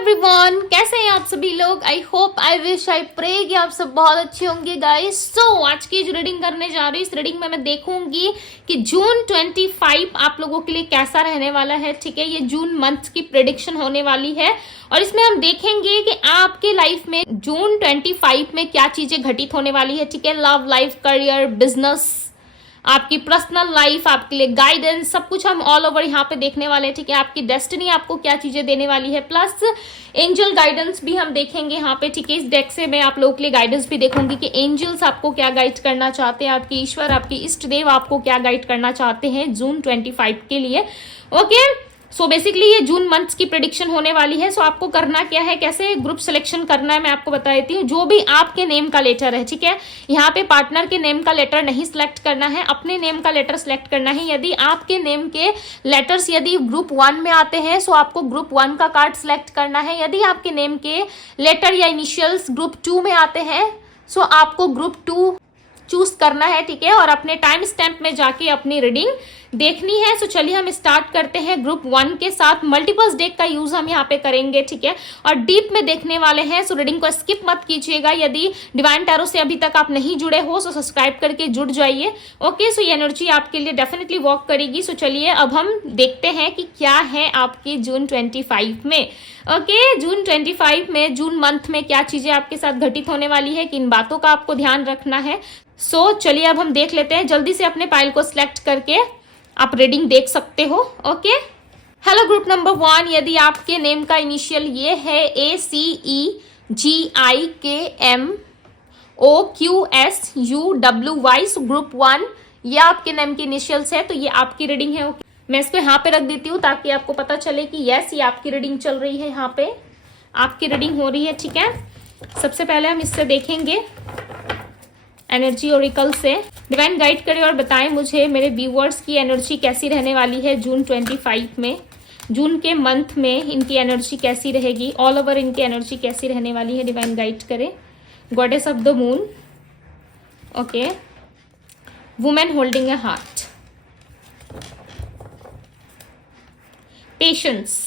Everyone, कैसे हैं आप सभी लोग। I hope, I wish, I pray कि आप सब बहुत अच्छे होंगे गाइस। सो आज की जो रीडिंग करने जा रही हूँ, इस रीडिंग में मैं देखूंगी कि जून 25 आप लोगों के लिए कैसा रहने वाला है। ठीक है, ये जून मंथ की प्रेडिक्शन होने वाली है और इसमें हम देखेंगे कि आपके लाइफ में जून 25 में क्या चीजें घटित होने वाली है। ठीक है, लव लाइफ, करियर, बिजनेस, आपकी पर्सनल लाइफ, आपके लिए गाइडेंस, सब कुछ हम ऑल ओवर यहाँ पे देखने वाले हैं। ठीक है, आपकी डेस्टिनी आपको क्या चीजें देने वाली है, प्लस एंजल गाइडेंस भी हम देखेंगे यहाँ पे। ठीक है, इस डेक से मैं आप लोगों के लिए गाइडेंस भी देखूंगी कि एंजल्स आपको क्या गाइड करना चाहते हैं, आपके ईश्वर, आपके इष्ट देव आपको क्या गाइड करना चाहते हैं जून 25 के लिए। ओके, सो बेसिकली ये जून मंथ की प्रेडिक्शन होने वाली है। सो आपको करना क्या है, कैसे ग्रुप सिलेक्शन करना है, मैं आपको बता देती हूँ। जो भी आपके नेम का लेटर है, ठीक है, यहाँ पे पार्टनर के नेम का लेटर नहीं सिलेक्ट करना है, अपने नेम का लेटर सिलेक्ट करना है। यदि आपके नेम के लेटर्स यदि ग्रुप 1 में आते हैं सो आपको ग्रुप 1 का कार्ड सिलेक्ट करना है। यदि आपके नेम के लेटर या इनिशियल्स ग्रुप 2 में आते हैं सो आपको ग्रुप 2 चूज करना है। ठीक है, और अपने टाइम स्टैम्प में जाके अपनी रीडिंग देखनी है। सो चलिए हम स्टार्ट करते हैं ग्रुप 1 के साथ। मल्टीपल्स डेक का यूज हम यहाँ पे करेंगे। ठीक है, और डीप में देखने वाले हैं। सो रीडिंग को स्किप मत कीजिएगा। यदि डिवाइन टैरो से अभी तक आप नहीं जुड़े हो सो सब्सक्राइब करके जुड़ जाइए। ओके, सो ये एनर्जी आपके लिए डेफिनेटली वर्क करेगी। सो चलिए अब हम देखते हैं कि क्या है आपकी जून 25 में। ओके, जून 25 में, जून मंथ में क्या चीजें आपके साथ घटित होने वाली है, किन बातों का आपको ध्यान रखना है। सो चलिए अब हम देख लेते हैं। जल्दी से अपने फाइल को सिलेक्ट करके आप रीडिंग देख सकते हो। ओके, हेलो ग्रुप नंबर 1, यदि आपके नेम का इनिशियल ये है ACEGIKMOQSUWY, सो ग्रुप 1 ये आपके नेम के इनिशियल्स है, तो ये आपकी रीडिंग है। ओके, मैं इसको यहाँ पे रख देती हूँ ताकि आपको पता चले कि यस ये आपकी रीडिंग चल रही है, यहाँ पे आपकी रीडिंग हो रही है। ठीक है, सबसे पहले हम इससे देखेंगे एनर्जी ओरिकल से। डिवाइन गाइड करें और बताएं मुझे मेरे व्यूअर्स की एनर्जी कैसी रहने वाली है जून 25 में। जून के मंथ में इनकी एनर्जी कैसी रहेगी, ऑल ओवर इनकी एनर्जी कैसी रहने वाली है, डिवाइन गाइड करें। Goddess of the moon, okay, women holding a heart, patience.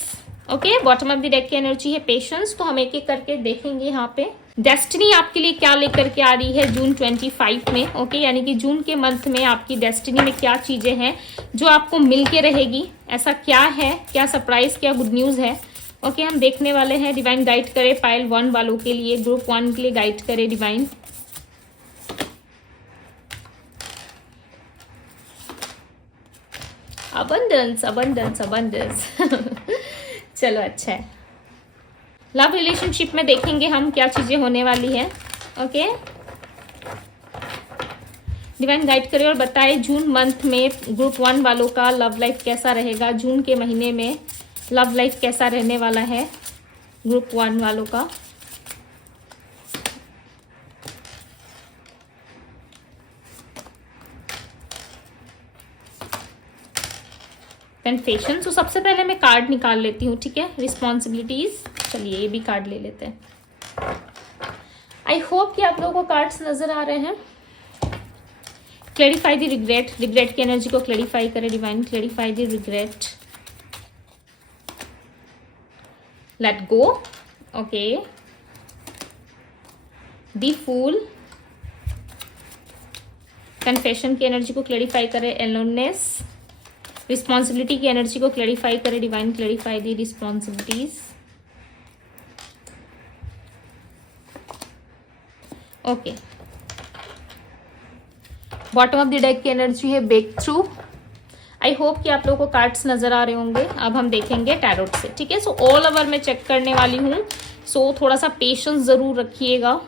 Okay, bottom of the deck की एनर्जी है पेशेंस। तो हम एक एक करके देखेंगे यहाँ पे डेस्टिनी आपके लिए क्या लेकर के आ रही है जून 25 में। ओके, यानी कि जून के मंथ में आपकी डेस्टिनी में क्या चीजें हैं जो आपको मिल के रहेगी, ऐसा क्या है, क्या सरप्राइज, क्या गुड न्यूज है। ओके, हम देखने वाले हैं। डिवाइन गाइड करे पाइल 1 वालों के लिए, ग्रुप 1 के लिए गाइड करे डिवाइन। Abundance, abundance, abundance. चलो अच्छा है। लव रिलेशनशिप में देखेंगे हम क्या चीजें होने वाली है। ओके, डिवाइन गाइड करे और बताए जून मंथ में ग्रुप 1 वालों का लव लाइफ कैसा रहेगा। जून के महीने में लव लाइफ कैसा रहने वाला है ग्रुप 1 वालों का। कन्फेशन। तो सबसे पहले मैं कार्ड निकाल लेती हूँ। ठीक है, रिस्पॉन्सिबिलिटीज। चलिए ये भी कार्ड ले लेते हैं। आई होप कि आप लोगों को कार्ड्स नजर आ रहे हैं। क्लेरिफाई द रिग्रेट, रिग्रेट की एनर्जी को क्लेरिफाई करे divine. Clarify the regret, let go. Okay, the fool, confession की एनर्जी को क्लेरिफाई करे। एलोननेस, रिस्पॉन्सिबिलिटी की एनर्जी को क्लेरिफाई करे divine. Clarify the responsibilities. Okay, bottom of the deck की एनर्जी है ब्रेक थ्रू। आई होप कि आप लोगों को कार्ड्स नजर आ रहे होंगे। अब हम देखेंगे टैरोट से। ठीक है, सो ऑल ओवर मैं चेक करने वाली हूँ, सो थोड़ा सा पेशेंस जरूर रखिएगा।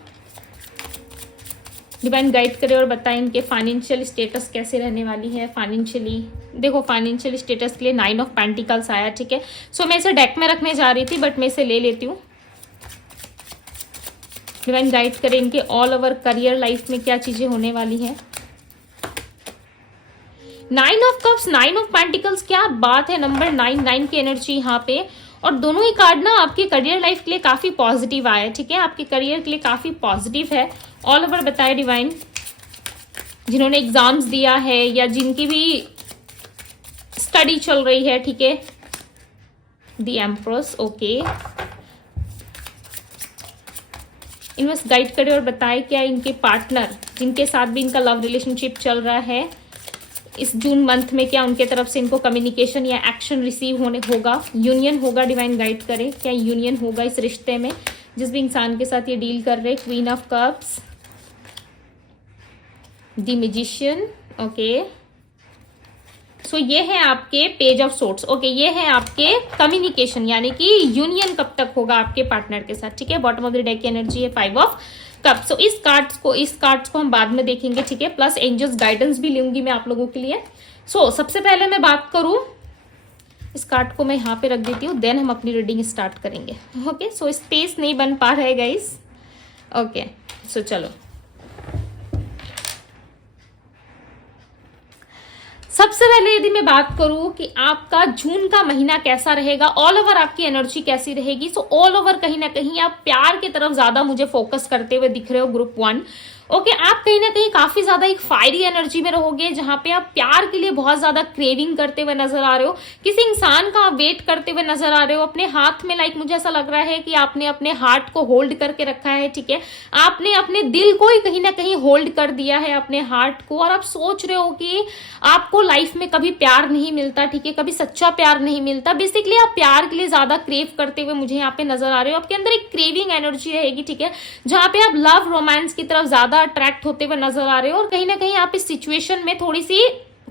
डिवाइन गाइड करे और बताएं इनके फाइनेंशियल स्टेटस कैसे रहने वाली है। फाइनेंशियली देखो, फाइनेंशियल स्टेटस के लिए 9 ऑफ पेंटिकल्स आया। ठीक है, सो मैं इसे डेक में रखने जा रही थी बट मैं इसे ले लेती हूँ। डिवाइन गाइड करे इनके ऑल ओवर करियर लाइफ में क्या चीजें होने वाली है। 9 ऑफ कप्स, 9 ऑफ पेंटिकल्स, क्या बात है। नंबर 9 की एनर्जी यहाँ पे, और दोनों ही कार्ड ना आपके करियर लाइफ के लिए काफी पॉजिटिव आए। ठीक है, आपके करियर के लिए काफी पॉजिटिव है। ऑल ओवर बताए डिवाइन, जिन्होंने एग्जाम्स दिया है या जिनकी भी स्टडी चल रही है। ठीक है, the empress, okay, universe guide करे और बताए क्या इनके पार्टनर जिनके साथ भी इनका लव रिलेशनशिप चल रहा है इस जून मंथ में, क्या उनके तरफ से इनको कम्युनिकेशन या एक्शन रिसीव होने होगा, यूनियन होगा। डिवाइन गाइड करे क्या यूनियन होगा इस रिश्ते में जिस भी इंसान के साथ ये डील कर रहे। Queen of cups, the magician, okay. So ये है आपके पेज ऑफ सोर्ट्स, ओके। ये है आपके कम्युनिकेशन यानी कि यूनियन कब तक होगा आपके पार्टनर के साथ, ठीक है। बॉटम ऑफ द डेक की एनर्जी है 5 ऑफ कप्स। सो इस कार्ड्स को हम बाद में देखेंगे, ठीक है। प्लस एंजल्स गाइडेंस भी लूंगी मैं आप लोगों के लिए। सो सबसे पहले मैं बात करूं, इस कार्ड को मैं यहाँ पे रख देती हूँ, देन हम अपनी रीडिंग स्टार्ट करेंगे, ओके। सो स्पेस नहीं बन पा रहा है गाइस, ओके। सो चलो सबसे पहले यदि मैं बात करूं कि आपका जून का महीना कैसा रहेगा, ऑल ओवर आपकी एनर्जी कैसी रहेगी। सो ऑल ओवर कहीं ना कहीं आप प्यार की तरफ ज्यादा मुझे फोकस करते हुए दिख रहे हो ग्रुप 1, ओके। आप कहीं ना कहीं काफी ज्यादा एक फायरी एनर्जी में रहोगे जहां पे आप प्यार के लिए बहुत ज्यादा क्रेविंग करते हुए नजर आ रहे हो, किसी इंसान का आप वेट करते हुए नजर आ रहे हो अपने हाथ में। लाइक मुझे ऐसा लग रहा है कि आपने अपने हार्ट को होल्ड करके रखा है, ठीक है। आपने अपने दिल को ही कहीं ना कहीं होल्ड कर दिया है, अपने हार्ट को, और आप सोच रहे हो कि आपको लाइफ में कभी प्यार नहीं मिलता, ठीक है, कभी सच्चा प्यार नहीं मिलता। बेसिकली आप प्यार के लिए ज्यादा क्रेव करते हुए मुझे यहाँ पे नजर आ रहे हो। आपके अंदर एक क्रेविंग एनर्जी रहेगी, ठीक है, जहां पे आप लव रोमांस की तरफ ज्यादा अट्रैक्ट होते हुए नजर आ रहे हो, और कहीं ना कहीं आप इस सिचुएशन में थोड़ी सी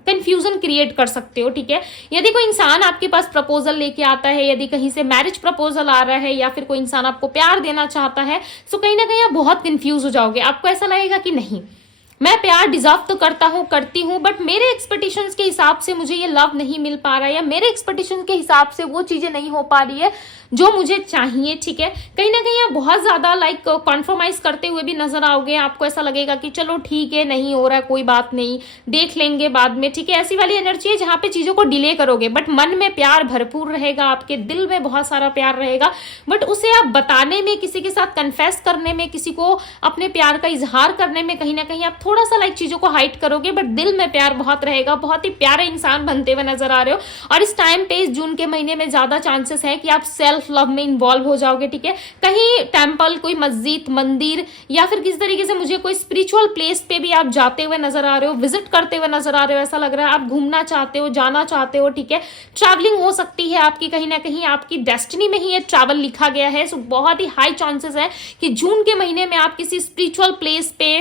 कंफ्यूजन क्रिएट कर सकते हो, ठीक है। यदि कोई इंसान आपके पास प्रपोजल लेके आता है, यदि कहीं से मैरिज प्रपोजल आ रहा है, या फिर कोई इंसान आपको प्यार देना चाहता है, तो कहीं ना कहीं आप बहुत कंफ्यूज हो जाओगे। आपको ऐसा लगेगा कि नहीं, मैं प्यार डिजर्व तो करता हूं, करती हूं, बट मेरे एक्सपेक्टेशंस के हिसाब से मुझे ये लव नहीं मिल पा रहा है, या मेरे एक्सपेक्टेशन के हिसाब से वो चीजें नहीं हो पा रही है जो मुझे चाहिए, ठीक है। कहीं ना कहीं आप बहुत ज्यादा लाइक कॉन्फर्माइज करते हुए भी नजर आओगे। आपको ऐसा लगेगा कि चलो ठीक है, नहीं हो रहा है, कोई बात नहीं, देख लेंगे बाद में, ठीक है। ऐसी वाली एनर्जी है जहां पे चीजों को डिले करोगे, बट मन में प्यार भरपूर रहेगा, आपके दिल में बहुत सारा प्यार रहेगा, बट उसे आप बताने में, किसी के साथ कन्फेस करने में, किसी को अपने प्यार का इजहार करने में कहीं ना कहीं आप थोड़ा सा लाइक चीजों को हाइड करोगे, बट दिल में प्यार बहुत रहेगा। बहुत ही प्यारे इंसान बनते हुए नजर आ रहे हो, और इस टाइम पे, इस जून के महीने में ज्यादा चांसेस है कि आप सेल्फ लव में इन्वॉल्व हो जाओगे, ठीक है। कहीं टेम्पल, कोई मस्जिद, मंदिर, या फिर किसी तरीके से मुझे कोई स्पिरिचुअल प्लेस पे भी आप जाते हुए नजर आ रहे हो, विजिट करते हुए नजर आ रहे हो। ऐसा लग रहा है आप घूमना चाहते हो, जाना चाहते हो, ठीक है। ट्रैवलिंग हो सकती है आपकी, कहीं ना कहीं आपकी डेस्टिनी में ही ये ट्रैवल लिखा गया है। सो बहुत ही हाई चांसेस है कि जून के महीने में आप किसी स्पिरिचुअल प्लेस पे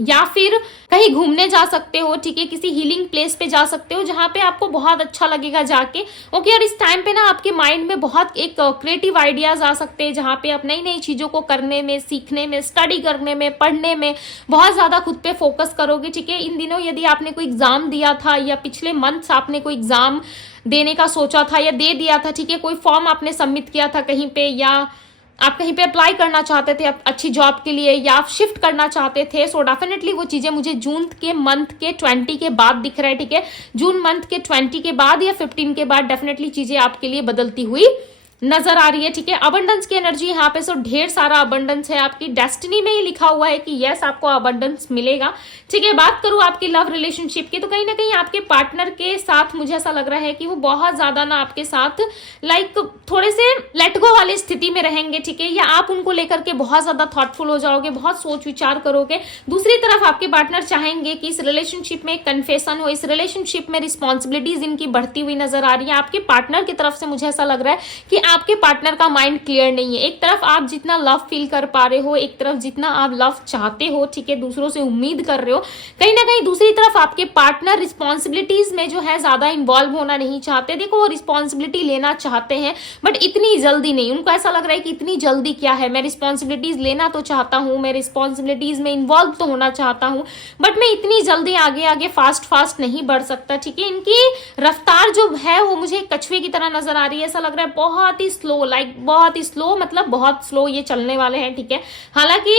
या फिर कहीं घूमने जा सकते हो, ठीक है, किसी हीलिंग प्लेस पे जा सकते हो जहां पे आपको बहुत अच्छा लगेगा जाके, ओके। और इस टाइम पे ना आपके माइंड में बहुत एक क्रिएटिव आइडियाज आ सकते हैं जहां पे आप नई नई चीजों को करने में, सीखने में, स्टडी करने में, पढ़ने में बहुत ज्यादा खुद पे फोकस करोगे, ठीक है। इन दिनों यदि आपने कोई एग्जाम दिया था, या पिछले मंथ्स आपने कोई एग्जाम देने का सोचा था या दे दिया था, ठीक है, कोई फॉर्म आपने सबमिट किया था कहीं पे, या आप कहीं पे अप्लाई करना चाहते थे अच्छी जॉब के लिए, या आप शिफ्ट करना चाहते थे, सो डेफिनेटली वो चीजें मुझे जून के मंथ के 20 के बाद दिख रहा है, ठीक है। जून मंथ के 20 के बाद या 15 के बाद डेफिनेटली चीजें आपके लिए बदलती हुई नजर आ रही है, ठीक है। अबंडेंस की एनर्जी यहाँ पे, सो ढेर सारा अबंडेंस है, आपकी डेस्टिनी में ही लिखा हुआ है कि यस आपको अबंडेंस मिलेगा, ठीक है। बात करूं आपकी लव रिलेशनशिप की, तो कहीं ना कहीं आपके पार्टनर के साथ मुझे ऐसा लग रहा है कि वो बहुत ज्यादा ना आपके साथ लाइक थोड़े से लेट गो वाली स्थिति में रहेंगे, ठीक है, या आप उनको लेकर के बहुत ज्यादा थॉटफुल हो जाओगे, बहुत सोच विचार करोगे। दूसरी तरफ आपके पार्टनर चाहेंगे कि इस रिलेशनशिप में एक कन्फेशन हो, इस रिलेशनशिप में रिस्पॉन्सिबिलिटीज इनकी बढ़ती हुई नजर आ रही है। आपके पार्टनर की तरफ से मुझे ऐसा लग रहा है कि आपके पार्टनर का माइंड क्लियर नहीं है। एक तरफ आप जितना लव फील कर पा रहे हो, एक तरफ जितना आप लव चाहते हो, ठीक है, दूसरों से उम्मीद कर रहे हो, कहीं ना कहीं दूसरी तरफ आपके पार्टनर रिस्पॉन्सिबिलिटीज में जो है ज्यादा इन्वॉल्व होना नहीं चाहते। देखो वो रिस्पॉन्सिबिलिटी लेना चाहते हैं, बट इतनी जल्दी नहीं। उनको ऐसा लग रहा है कि इतनी जल्दी क्या है, मैं रिस्पॉन्सिबिलिटीज लेना तो चाहता हूँ, मैं रिस्पॉन्सिबिलिटीज में इन्वॉल्व तो होना चाहता हूँ, बट मैं इतनी जल्दी आगे आगे फास्ट नहीं बढ़ सकता, ठीक है। इनकी रफ्तार जो है वो मुझे कछुए की तरह नजर आ रही है। ऐसा लग रहा है बहुत ही स्लो, लाइक बहुत ही स्लो, मतलब बहुत स्लो ये चलने वाले हैं, ठीक है। हालांकि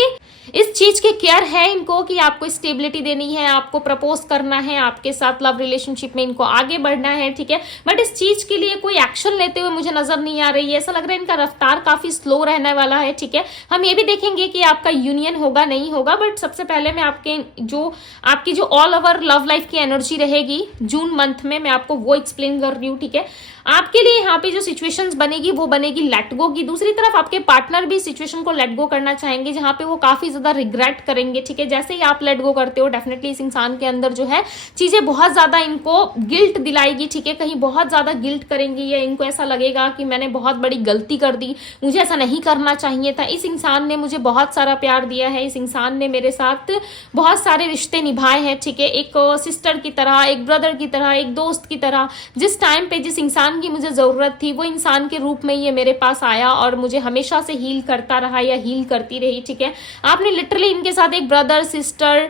इस चीज की केयर है इनको कि आपको स्टेबिलिटी देनी है, आपको प्रपोज करना है, आपके साथ लव रिलेशनशिप में इनको आगे बढ़ना है, ठीक है, बट इस चीज के लिए कोई एक्शन लेते हुए मुझे नजर नहीं आ रही है। ऐसा लग रहा है इनका रफ्तार काफी स्लो रहने वाला है, ठीक है। हम ये भी देखेंगे कि आपका यूनियन होगा नहीं होगा, बट सबसे पहले मैं आपकी जो ऑल ओवर लव लाइफ की एनर्जी रहेगी जून मंथ में, मैं आपको वो एक्सप्लेन कर रही हूँ, ठीक है। आपके लिए यहाँ पे जो सिचुएशंस बनेगी बनेगी वो बनेगी लेट गो की। दूसरी तरफ आपके पार्टनर भी सिचुएशन को लेट गो करना चाहेंगे, जहां पे वो काफी ज्यादा रिग्रेट करेंगे, ठीक है। जैसे ही आप लेट गो करते हो डेफिनेटली इस इंसान के अंदर जो है चीजें बहुत ज्यादा इनको गिल्ट दिलाएगी, ठीक है। कहीं बहुत ज्यादा गिल्ट करेंगी या इनको ऐसा लगेगा कि मैंने बहुत बड़ी गलती कर दी, मुझे ऐसा नहीं करना चाहिए था। इस इंसान ने मुझे बहुत सारा प्यार दिया है, इस इंसान ने मेरे साथ बहुत सारे रिश्ते निभाए हैं, ठीक है। एक सिस्टर की तरह, एक ब्रदर की तरह, एक दोस्त की तरह, जिस टाइम पे जिस इंसान की मुझे जरूरत थी वो इंसान के रूप में ये मेरे पास आया और मुझे हमेशा से हील करता रहा या हील करती रही, ठीक है। आपने लिटरली इनके साथ एक ब्रदर सिस्टर,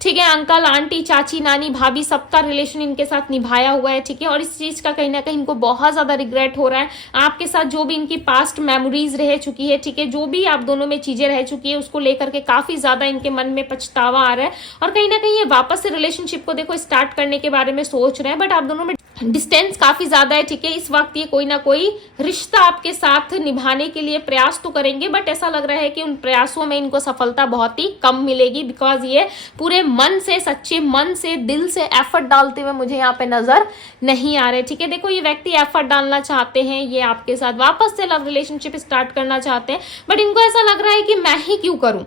ठीक है, अंकल आंटी चाची नानी भाभी सबका रिलेशन इनके साथ निभाया हुआ है, ठीक है। और इस चीज का कहीं ना कहीं इनको बहुत ज्यादा रिग्रेट हो रहा है। आपके साथ जो भी इनकी पास्ट मेमोरीज रह चुकी है, ठीक है, जो भी आप दोनों में चीजें रह चुकी है उसको लेकर के काफी ज्यादा इनके मन में पछतावा आ रहा है और कहीं ना कहीं ये वापस से रिलेशनशिप को देखो स्टार्ट करने के बारे में सोच रहे हैं, बट आप दोनों में डिस्टेंस काफी ज्यादा है, ठीक है। इस वक्त ये कोई ना कोई रिश्ता आपके साथ निभाने के लिए प्रयास तो करेंगे, बट ऐसा लग रहा है कि उन प्रयासों में इनको सफलता बहुत ही कम मिलेगी, बिकॉज ये पूरे मन से, सच्चे मन से, दिल से एफर्ट डालते हुए मुझे यहाँ पे नजर नहीं आ रहे, ठीक है। देखो ये व्यक्ति एफर्ट डालना चाहते हैं, ये आपके साथ वापस से लव रिलेशनशिप स्टार्ट करना चाहते हैं, बट इनको ऐसा लग रहा है कि मैं ही क्यों करूं,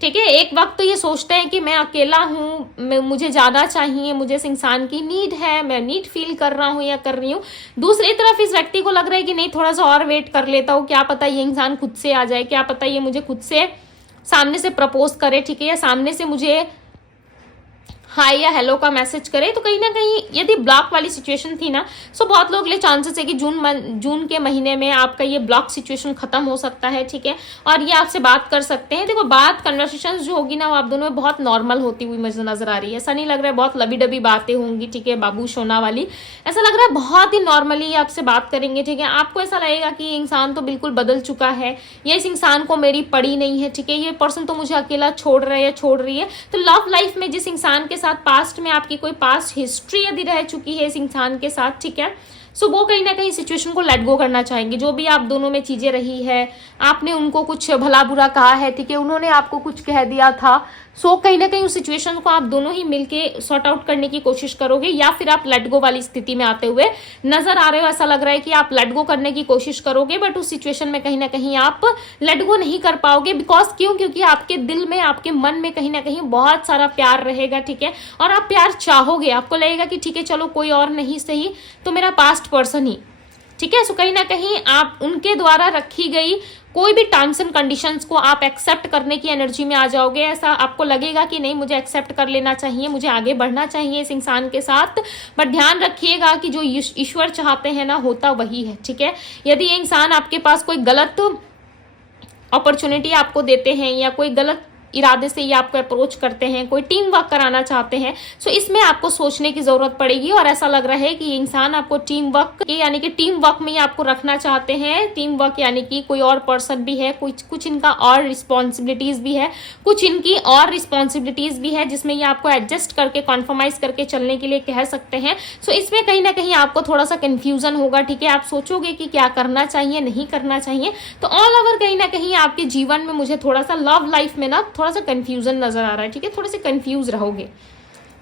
ठीक है। एक वक्त तो ये सोचते हैं कि मैं अकेला हूँ, मुझे ज्यादा चाहिए, मुझे इस इंसान की नीड है, मैं नीड फील कर रहा हूँ या कर रही हूँ। दूसरी तरफ इस व्यक्ति को लग रहा है कि नहीं थोड़ा सा और वेट कर लेता हूँ, क्या पता ये इंसान खुद से आ जाए, क्या पता ये मुझे खुद से सामने से प्रपोज करे, ठीक है, या सामने से मुझे हाय या हेलो का मैसेज करे। तो कहीं ना कहीं यदि ब्लॉक वाली सिचुएशन थी ना, सो बहुत लोग ले चांसेस है कि जून के महीने में आपका ये ब्लॉक सिचुएशन खत्म हो सकता है, ठीक है, और ये आपसे बात कर सकते हैं। देखो बात कन्वर्सेशन जो होगी ना वो आप दोनों में बहुत नॉर्मल होती हुई मुझे नजर आ रही है, ऐसा नहीं लग रहा है बहुत लबी डबी बातें होंगी, ठीक है, बाबू सोना वाली, ऐसा लग रहा है बहुत ही नॉर्मली आपसे बात करेंगे, ठीक है। आपको ऐसा लगेगा कि ये इंसान तो बिल्कुल बदल चुका है या इस इंसान को मेरी पड़ी नहीं है, ठीक है, ये पर्सन तो मुझे अकेला छोड़ रहा है या छोड़ रही है। तो लव लाइफ में जिस इंसान के साथ पास्ट में आपकी कोई पास्ट हिस्ट्री यदि रह चुकी है इस इंसान के साथ, ठीक है, सो वो कहीं ना कहीं सिचुएशन को लेट गो करना चाहेंगे। जो भी आप दोनों में चीजें रही है, आपने उनको कुछ भला बुरा कहा है, ठीक है, उन्होंने आपको कुछ कह दिया था, सो कहीं ना कहीं उस सिचुएशन को आप दोनों ही मिलके सॉर्ट आउट करने की कोशिश करोगे, या फिर आप लेट गो वाली स्थिति में आते हुए नजर आ रहे हो। ऐसा लग रहा है कि आप लेट गो करने की कोशिश करोगे, बट उस सिचुएशन में कहीं ना कहीं आप लेट गो नहीं कर पाओगे, बिकॉज क्योंकि आपके दिल में, आपके मन में कहीं ना कहीं बहुत सारा प्यार रहेगा, ठीक है, और आप प्यार चाहोगे, आपको लगेगा कि ठीक है चलो कोई और नहीं सही तो मेरा पास्ट पर्सन ही, ठीक है। सो कहीं ना कहीं आप उनके द्वारा रखी गई कोई भी टर्म्स एंड कंडीशंस को आप एक्सेप्ट करने की एनर्जी में आ जाओगे। ऐसा आपको लगेगा कि नहीं मुझे एक्सेप्ट कर लेना चाहिए, मुझे आगे बढ़ना चाहिए इस इंसान के साथ, बट ध्यान रखिएगा कि जो ईश्वर चाहते हैं ना होता वही है, ठीक है। यदि ये इंसान आपके पास कोई गलत अपॉर्चुनिटी आपको देते हैं या कोई गलत इरादे से ये आपको अप्रोच करते हैं, कोई टीम वर्क कराना चाहते हैं, सो इसमें आपको सोचने की जरूरत पड़ेगी। और ऐसा लग रहा है कि ये इंसान आपको टीम वर्क यानी कि टीम वर्क में ही आपको रखना चाहते हैं। टीम वर्क यानी कि कोई और पर्सन भी है, कुछ इनका और रिस्पॉन्सिबिलिटीज भी है, कुछ इनकी और रिस्पॉन्सिबिलिटीज भी है जिसमें ये आपको एडजस्ट करके कॉन्फर्माइज करके चलने के लिए कह सकते हैं। सो इसमें कहीं ना कहीं आपको थोड़ा सा कंफ्यूजन होगा, ठीक है, आप सोचोगे कि क्या करना चाहिए नहीं करना चाहिए। तो ऑल ओवर कहीं ना कहीं आपके जीवन में मुझे थोड़ा सा लव लाइफ में ना थोड़ा सा कंफ्यूजन नजर आ रहा है, ठीक है, थोड़े से कंफ्यूज रहोगे।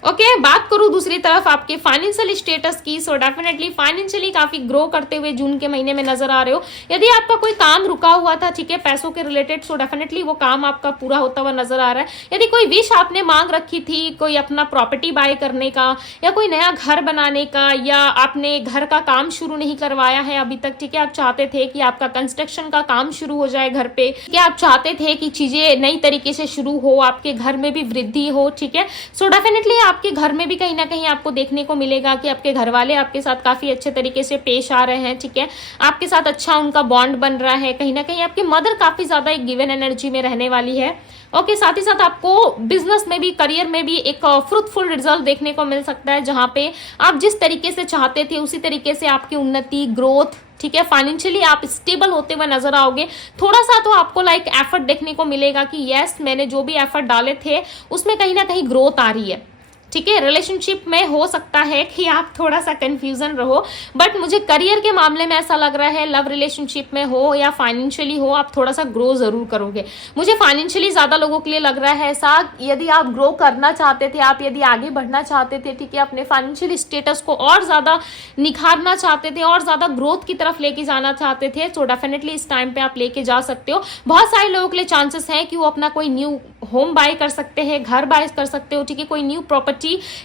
ओके, बात करूं दूसरी तरफ आपके फाइनेंशियल स्टेटस की, सो डेफिनेटली फाइनेंशियली काफी ग्रो करते हुए जून के महीने में नजर आ रहे हो। यदि आपका कोई काम रुका हुआ था, ठीक है, पैसों के रिलेटेड, सो डेफिनेटली वो काम आपका पूरा होता हुआ नजर आ रहा है। यदि कोई विश आपने मांग रखी थी, कोई अपना प्रॉपर्टी बाय करने का या कोई नया घर बनाने का, या आपने घर का काम शुरू नहीं करवाया है अभी तक, ठीक है, आप चाहते थे कि आपका कंस्ट्रक्शन का काम शुरू हो जाए घर पे, क्या आप चाहते थे कि चीजें नई तरीके से शुरू हो, आपके घर में भी वृद्धि हो, ठीक है, सो डेफिनेटली आपके घर में भी कहीं ना कहीं आपको देखने को मिलेगा कि आपके घर वाले आपके साथ काफी अच्छे तरीके से पेश आ रहे हैं, ठीक है, आपके साथ अच्छा उनका बॉन्ड बन रहा है। कहीं ना कहीं आपकी मदर काफी ज्यादा एक गिवन एनर्जी में रहने वाली है। ओके, साथ ही साथ आपको बिजनेस में भी, करियर में भी एक फ्रूटफुल रिजल्ट देखने को मिल सकता है, जहां पे आप जिस तरीके से चाहते थे उसी तरीके से आपकी उन्नति, ग्रोथ, ठीक है, फाइनेंशियली आप स्टेबल होते हुए नजर आओगे। थोड़ा सा तो आपको लाइक एफर्ट देखने को मिलेगा कि यस मैंने जो भी एफर्ट डाले थे उसमें कहीं ना कहीं ग्रोथ आ रही है, ठीक है। रिलेशनशिप में हो सकता है कि आप थोड़ा सा कंफ्यूजन रहो, बट मुझे करियर के मामले में ऐसा लग रहा है, लव रिलेशनशिप में हो या फाइनेंशियली हो, आप थोड़ा सा ग्रो जरूर करोगे। मुझे फाइनेंशियली ज्यादा लोगों के लिए लग रहा है ऐसा, यदि आप ग्रो करना चाहते थे, आप यदि आगे बढ़ना चाहते थे, ठीक है, अपने फाइनेंशियल स्टेटस को और ज्यादा निखारना चाहते थे और ज्यादा ग्रोथ की तरफ लेके जाना चाहते थे, तो डेफिनेटली इस टाइम पे आप लेके जा सकते हो। बहुत सारे लोगों के लिए चांसेस है कि वो अपना कोई न्यू होम बाय कर सकते हैं, घर बाय कर सकते हो, ठीक है, कोई न्यू प्रॉपर्टी,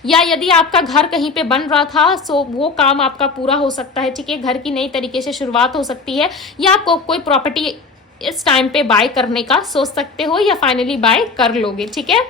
या यदि आपका घर कहीं पे बन रहा था सो वो काम आपका पूरा हो सकता है, ठीक है, घर की नई तरीके से शुरुआत हो सकती है, या आपको कोई प्रॉपर्टी इस टाइम पे बाय करने का सोच सकते हो या फाइनली बाय कर लोगे, ठीक है।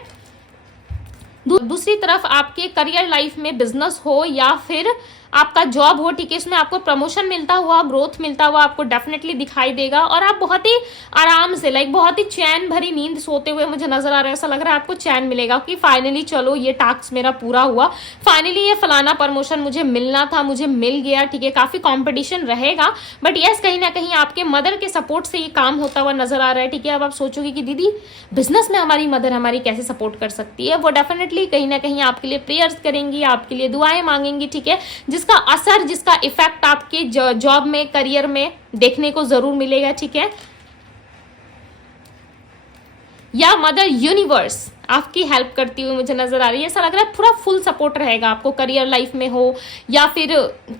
दूसरी तरफ आपके करियर लाइफ में बिजनेस हो या फिर आपका जॉब हो, ठीक है, इसमें आपको प्रमोशन मिलता हुआ, ग्रोथ मिलता हुआ आपको डेफिनेटली दिखाई देगा, और आप बहुत ही आराम से, लाइक बहुत ही चैन भरी नींद सोते हुए मुझे नजर आ रहा है। ऐसा लग रहा है आपको चैन मिलेगा कि फाइनली चलो ये टास्क मेरा पूरा हुआ, फाइनली ये फलाना प्रमोशन मुझे मिलना था, मुझे मिल गया, ठीक है। काफी कॉम्पिटिशन रहेगा, बट यस कहीं ना कहीं आपके मदर के सपोर्ट से ये काम होता हुआ नजर आ रहा है, ठीक है। अब आप सोचोगे कि दीदी बिजनेस में हमारी मदर हमारी कैसे सपोर्ट कर सकती है, वो डेफिनेटली कहीं ना कहीं आपके लिए प्रेयर्स करेंगी, आपके लिए दुआएं मांगेंगी, ठीक है, जिसका असर, जिसका इफेक्ट आपके जॉब में, करियर में देखने को जरूर मिलेगा, ठीक है। या मदर यूनिवर्स आपकी हेल्प करती हुई मुझे नजर आ रही है। ऐसा लग रहा है पूरा फुल सपोर्ट रहेगा आपको, करियर लाइफ में हो या फिर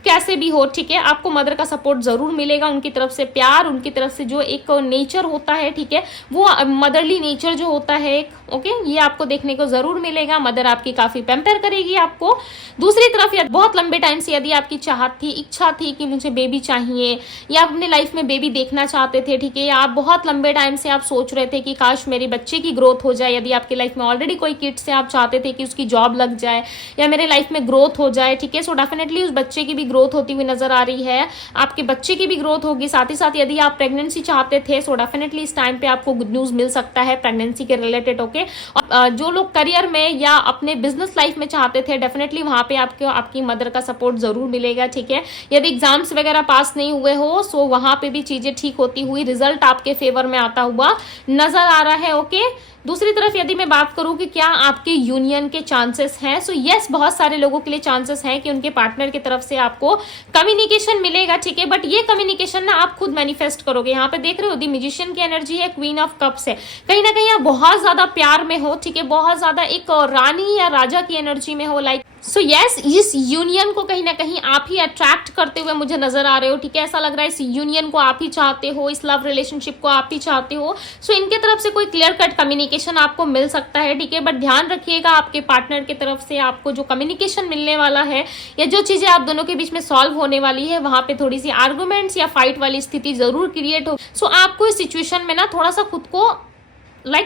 कैसे भी हो, ठीक है, आपको मदर का सपोर्ट जरूर मिलेगा, उनकी तरफ से प्यार, उनकी तरफ से जो एक नेचर होता है, ठीक है, वो मदरली नेचर जो होता है एक, ओके, ये आपको देखने को जरूर मिलेगा। मदर आपकी काफी पैम्पर करेगी आपको। दूसरी तरफ बहुत लंबे टाइम से यदि आपकी चाहत थी, इच्छा थी कि मुझे बेबी चाहिए, या अपने लाइफ में बेबी देखना चाहते थे, ठीक है, या आप बहुत लंबे टाइम से आप सोच रहे थे कि काश मेरे बच्चे की ग्रोथ हो जाए, यदि आपकी लाइफ में ऑलरेडी कोई किड से आप चाहते थे कि उसकी जॉब लग जाए या मेरे लाइफ में ग्रोथ हो जाए, ठीक है, सो डेफिनेटली उस बच्चे की भी ग्रोथ होती हुई नजर आ रही है, आपके बच्चे की भी ग्रोथ होगी। साथ ही साथ यदि आप प्रेगनेंसी चाहते थे सो डेफिनेटली इस टाइम पे आपको गुड न्यूज मिल सकता है प्रेगनेंसी के रिलेटेड, ओके। और जो लोग करियर में या अपने बिजनेस लाइफ में चाहते थे, डेफिनेटली वहां पे आपको आपकी मदर का सपोर्ट जरूर मिलेगा, ठीक है। यदि एग्जाम्स वगैरह पास नहीं हुए हो सो वहां पे भी चीजें ठीक होती हुई, रिजल्ट आपके फेवर में आता हुआ नजर आ रहा है, ओके। दूसरी तरफ यदि मैं बात करूं कि क्या आपके यूनियन के चांसेस हैं, सो यस बहुत सारे लोगों के लिए चांसेस हैं कि उनके पार्टनर की तरफ से आपको कम्युनिकेशन मिलेगा, ठीक है, बट ये कम्युनिकेशन ना आप खुद मैनिफेस्ट करोगे। यहाँ पे देख रहे हो दी म्यूजिशियन की एनर्जी है, क्वीन ऑफ कप्स है, कहीं ना कहीं आप बहुत ज्यादा प्यार में हो, ठीक है, बहुत ज्यादा एक रानी या राजा की एनर्जी में हो, लाइक सो यस इस यूनियन को कहीं ना कहीं आप ही अट्रैक्ट करते हुए मुझे नजर आ रहे हो, ठीक है। ऐसा लग रहा है इस यूनियन को आप ही चाहते हो, इस लव रिलेशनशिप को आप ही चाहते हो, सो इनके तरफ से कोई क्लियर कट कम्युनिकेशन आपको मिल सकता है, ठीक है, बट ध्यान रखिएगा आपके पार्टनर की तरफ से आपको जो कम्युनिकेशन मिलने वाला है या जो चीजें आप दोनों के बीच में सॉल्व होने वाली है, वहां पे थोड़ी सी आर्गुमेंट्स या फाइट वाली स्थिति जरूर क्रिएट हो। सो आपको इस सिचुएशन में ना थोड़ा सा खुद को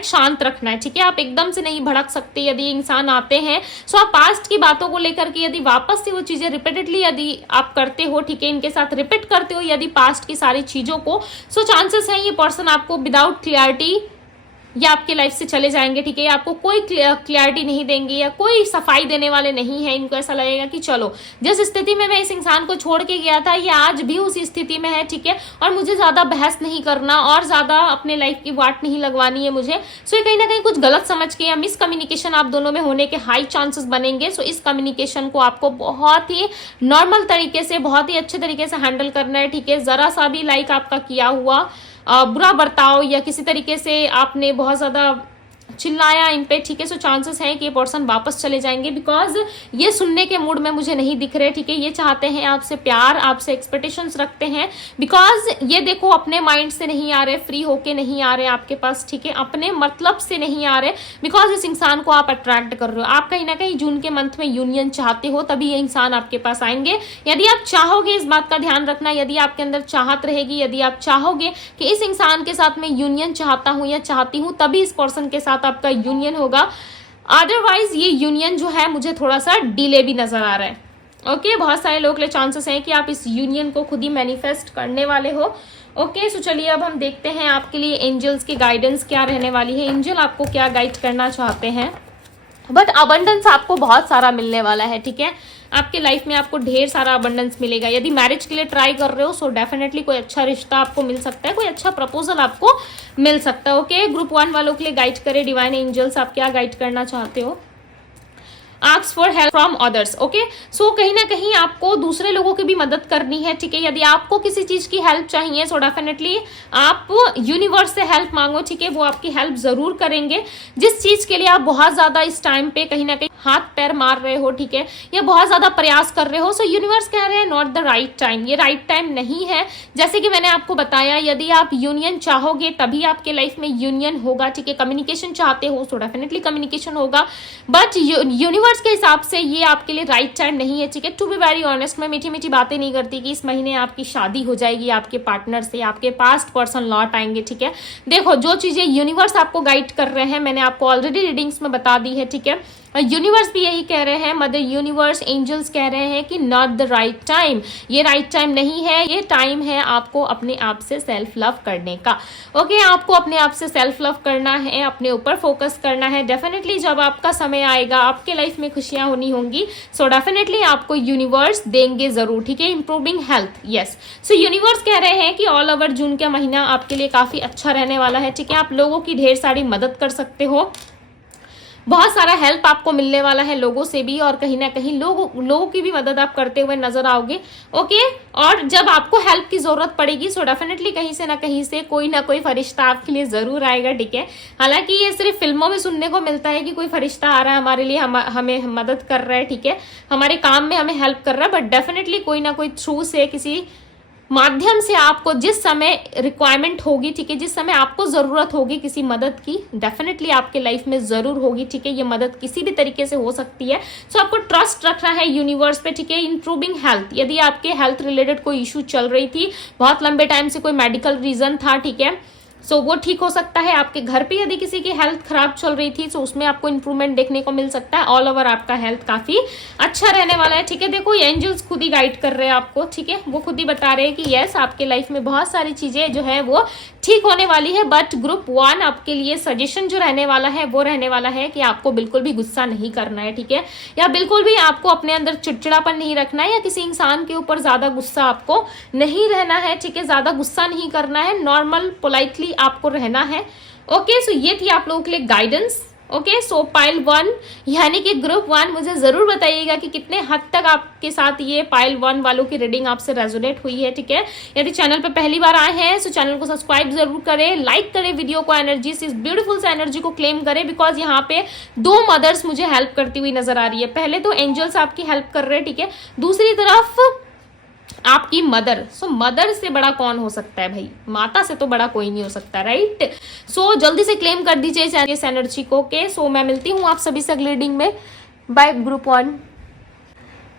शांत रखना है, ठीक है, आप एकदम से नहीं भड़क सकते। यदि इंसान आते हैं सो आप पास्ट की बातों को लेकर के यदि वापस से वो चीजें रिपीटेडली यदि आप करते हो, ठीक है, इनके साथ रिपीट करते हो यदि पास्ट की सारी चीजों को, सो चांसेस है ये पर्सन आपको विदाउट क्लियरिटी या आपके लाइफ से चले जाएंगे, ठीक है, आपको कोई क्लियरिटी नहीं देंगे या कोई सफाई देने वाले नहीं है। इनको ऐसा लगेगा कि चलो जिस स्थिति में मैं इस इंसान को छोड़ के गया था ये आज भी उसी स्थिति में है, ठीक है, और मुझे ज्यादा बहस नहीं करना और ज्यादा अपने लाइफ की वाट नहीं लगवानी है मुझे। सो ये कहीं ना कहीं कुछ गलत समझ के या मिसकम्युनिकेशन आप दोनों में होने के हाई चांसेस बनेंगे। सो इस कम्युनिकेशन को आपको बहुत ही नॉर्मल तरीके से, बहुत ही अच्छे तरीके से हैंडल करना है, ठीक है। जरा सा भी आपका किया हुआ बुरा बर्ताव या किसी तरीके से आपने बहुत ज्यादा चिल्लाया इन पे, ठीक है, सो चांसेस है कि ये पर्सन वापस चले जाएंगे, बिकॉज ये सुनने के मूड में मुझे नहीं दिख रहे, ठीक है। ये चाहते हैं आपसे प्यार, आपसे एक्सपेक्टेशंस रखते हैं, बिकॉज ये देखो अपने माइंड से नहीं आ रहे, फ्री होके नहीं आ रहे आपके पास, ठीक है, अपने मतलब से नहीं आ रहे, बिकॉज इस इंसान को आप अट्रैक्ट कर रहे हो। आप कहीं ना कहीं जून के मंथ में यूनियन चाहते हो, तभी ये इंसान आपके पास आएंगे। यदि आप चाहोगे, इस बात का ध्यान रखना, यदि आपके अंदर चाहत रहेगी, यदि आप चाहोगे कि इस इंसान के साथ मैं यूनियन चाहता हूं या चाहती हूं, तभी इस पर्सन के साथ आपका यूनियन होगा। अदरवाइज ये यूनियन जो है मुझे थोड़ा सा डिले भी नजर आ रहा है, ओके। बहुत सारे लोगों के लिए चांसेस हैं कि आप इस यूनियन को खुद ही मैनिफेस्ट करने वाले हो, ओके। सो चलिए अब हम देखते हैं आपके लिए एंजल्स की गाइडेंस क्या रहने वाली है, एंजल आपको क्या गाइड करना चाहते हैं। बट अबंडेंस आपको बहुत सारा मिलने वाला है, ठीक है, आपके लाइफ में आपको ढेर सारा अबंडेंस मिलेगा। यदि मैरिज के लिए ट्राई कर रहे हो सो डेफिनेटली कोई अच्छा रिश्ता आपको मिल सकता है, कोई अच्छा प्रपोजल आपको मिल सकता है, ओके। ग्रुप 1 वालों के लिए गाइड करे डिवाइन एंजल्स, आप क्या गाइड करना चाहते हो। Ask for help from others. Okay, so कहीं ना कहीं आपको दूसरे लोगों की भी मदद करनी है, ठीक है। यदि आपको किसी चीज की हेल्प चाहिए सो डेफिनेटली आप यूनिवर्स से हेल्प मांगो, ठीक है। वो आपकी हेल्प जरूर करेंगे। जिस चीज के लिए आप बहुत ज्यादा इस टाइम पे कहीं ना कहीं हाथ पैर मार रहे हो, ठीक है, या बहुत ज्यादा प्रयास कर रहे हो, सो यूनिवर्स कह रहे हैं नॉट द राइट टाइम, ये राइट टाइम नहीं है। जैसे कि मैंने आपको बताया, यदि आप यूनियन चाहोगे तभी आपके लाइफ में यूनियन होगा, ठीक है। कम्युनिकेशन चाहते हो तो डेफिनेटली कम्युनिकेशन होगा, बट यूनिवर्स के हिसाब से ये आपके लिए राइट टाइम नहीं है, ठीक है। टू बी वेरी ऑनेस्ट, मैं मीठी मीठी बातें नहीं करती कि इस महीने आपकी शादी हो जाएगी आपके पार्टनर से, आपके पास्ट पर्सन लौट आएंगे, ठीक है। देखो, जो चीजें यूनिवर्स आपको गाइड कर रहे हैं मैंने आपको ऑलरेडी रीडिंग्स में बता दी है, ठीक है। यूनिवर्स भी यही कह रहे हैं, मदर यूनिवर्स, एंजल्स कह रहे हैं कि नॉट द राइट टाइम, ये राइट टाइम नहीं है, ये टाइम है आपको अपने आप से सेल्फ लव करने का। ओके, आपको अपने आप से सेल्फ लव करना है, अपने ऊपर फोकस करना है। डेफिनेटली जब आपका समय आएगा, आपके लाइफ में खुशियां होनी होंगी, सो डेफिनेटली आपको यूनिवर्स देंगे जरूर, ठीक है। Improving health, yes. सो यूनिवर्स कह रहे हैं कि ऑल ओवर जून का महीना आपके लिए काफी अच्छा रहने वाला है, ठीक है। आप लोगों की ढेर सारी मदद कर सकते हो, बहुत सारा हेल्प आपको मिलने वाला है लोगों से भी, और कहीं ना कहीं लोगों की भी मदद आप करते हुए नजर आओगे। ओके, और जब आपको हेल्प की जरूरत पड़ेगी सो डेफिनेटली कहीं से ना कहीं से कोई ना कोई फरिश्ता आपके लिए जरूर आएगा, ठीक है। हालांकि ये सिर्फ फिल्मों में सुनने को मिलता है कि कोई फरिश्ता आ रहा है हमारे लिए, हमें मदद कर रहा है, ठीक है, हमारे काम में हमें हेल्प कर रहा है, बट डेफिनेटली कोई ना कोई थ्रू से, किसी माध्यम से आपको जिस समय रिक्वायरमेंट होगी, ठीक है, जिस समय आपको जरूरत होगी किसी मदद की, डेफिनेटली आपके लाइफ में जरूर होगी, ठीक है। ये मदद किसी भी तरीके से हो सकती है। सो आपको ट्रस्ट रखना है यूनिवर्स पे, ठीक है। इंप्रूविंग हेल्थ, यदि आपके हेल्थ रिलेटेड कोई इशू चल रही थी, बहुत लंबे टाइम से कोई मेडिकल रीजन था, ठीक है, सो वो ठीक हो सकता है। आपके घर पे यदि किसी की हेल्थ खराब चल रही थी तो उसमें आपको इंप्रूवमेंट देखने को मिल सकता है। ऑल ओवर आपका हेल्थ काफी अच्छा रहने वाला है, ठीक है। देखो, ये एंजल्स खुद ही गाइड कर रहे हैं आपको, ठीक है। वो खुद ही बता रहे हैं कि यस, आपके लाइफ में बहुत सारी चीजें जो है वो ठीक होने वाली है, बट ग्रुप 1 आपके लिए सजेशन जो रहने वाला है वो रहने वाला है कि आपको बिल्कुल भी गुस्सा नहीं करना है, ठीक है, या बिल्कुल भी आपको अपने अंदर चिड़चिड़ापन नहीं रखना है, या किसी इंसान के ऊपर ज्यादा गुस्सा आपको नहीं रहना है, ठीक है। ज्यादा गुस्सा नहीं करना है, नॉर्मल पोलाइटली आपको रहना है। ओके, सो ये थी आप लोगों के लिए गाइडेंस। ओके, सो पाइल 1 यानी कि ग्रुप 1, मुझे जरूर बताइएगा कि कितने हद तक आपके साथ ये पाइल 1 वालों की रीडिंग आपसे रेजोनेट हुई है, ठीक है। यदि चैनल पर पहली बार आए हैं तो चैनल को सब्सक्राइब जरूर करें, लाइक करें वीडियो को, एनर्जी से, इस ब्यूटीफुल से एनर्जी को क्लेम करें, बिकॉज यहाँ पे 2 मदर्स मुझे हेल्प करती हुई नजर आ रही है। पहले तो एंजल्स आपकी हेल्प कर रहे हैं, ठीक है, दूसरी तरफ आपकी मदर। सो मदर से बड़ा कौन हो सकता है भाई, माता से तो बड़ा कोई नहीं हो सकता, राइट। सो जल्दी से क्लेम कर दीजिए इस एनर्जी को। ओके, सो मैं मिलती हूँ आप सभी से अगली रीडिंग में। Bye group 1।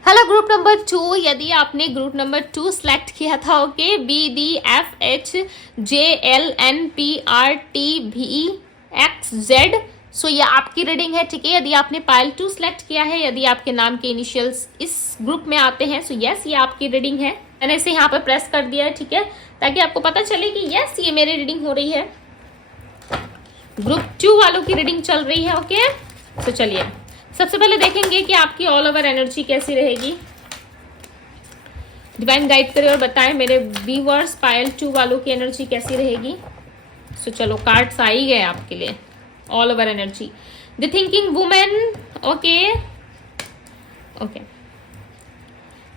Hello group number 2, यदि आपने ग्रुप नंबर 2 सिलेक्ट किया था, ओके, BDFHJLNPRTVXZ, सो ये आपकी रीडिंग है, ठीक है। यदि आपने पाइल 2 सिलेक्ट किया है, यदि आपके नाम के इनिशियल्स इस ग्रुप में आते हैं, सो यस, ये आपकी रीडिंग है। मैंने इसे यहाँ पर प्रेस कर दिया है, ठीक है, ताकि आपको पता चले कि यस, ये मेरी रीडिंग हो रही है। ग्रुप 2 वालों की रीडिंग चल रही है। ओके, तो चलिए सबसे पहले देखेंगे कि आपकी ऑल ओवर एनर्जी कैसी रहेगी। डिवाइन गाइड करें और बताएं मेरे व्यूअर्स, पाइल 2 वालों की एनर्जी कैसी रहेगी। सो चलो, कार्ड्स आ ही गए आपके लिए। All over energy, the thinking women. Okay okay,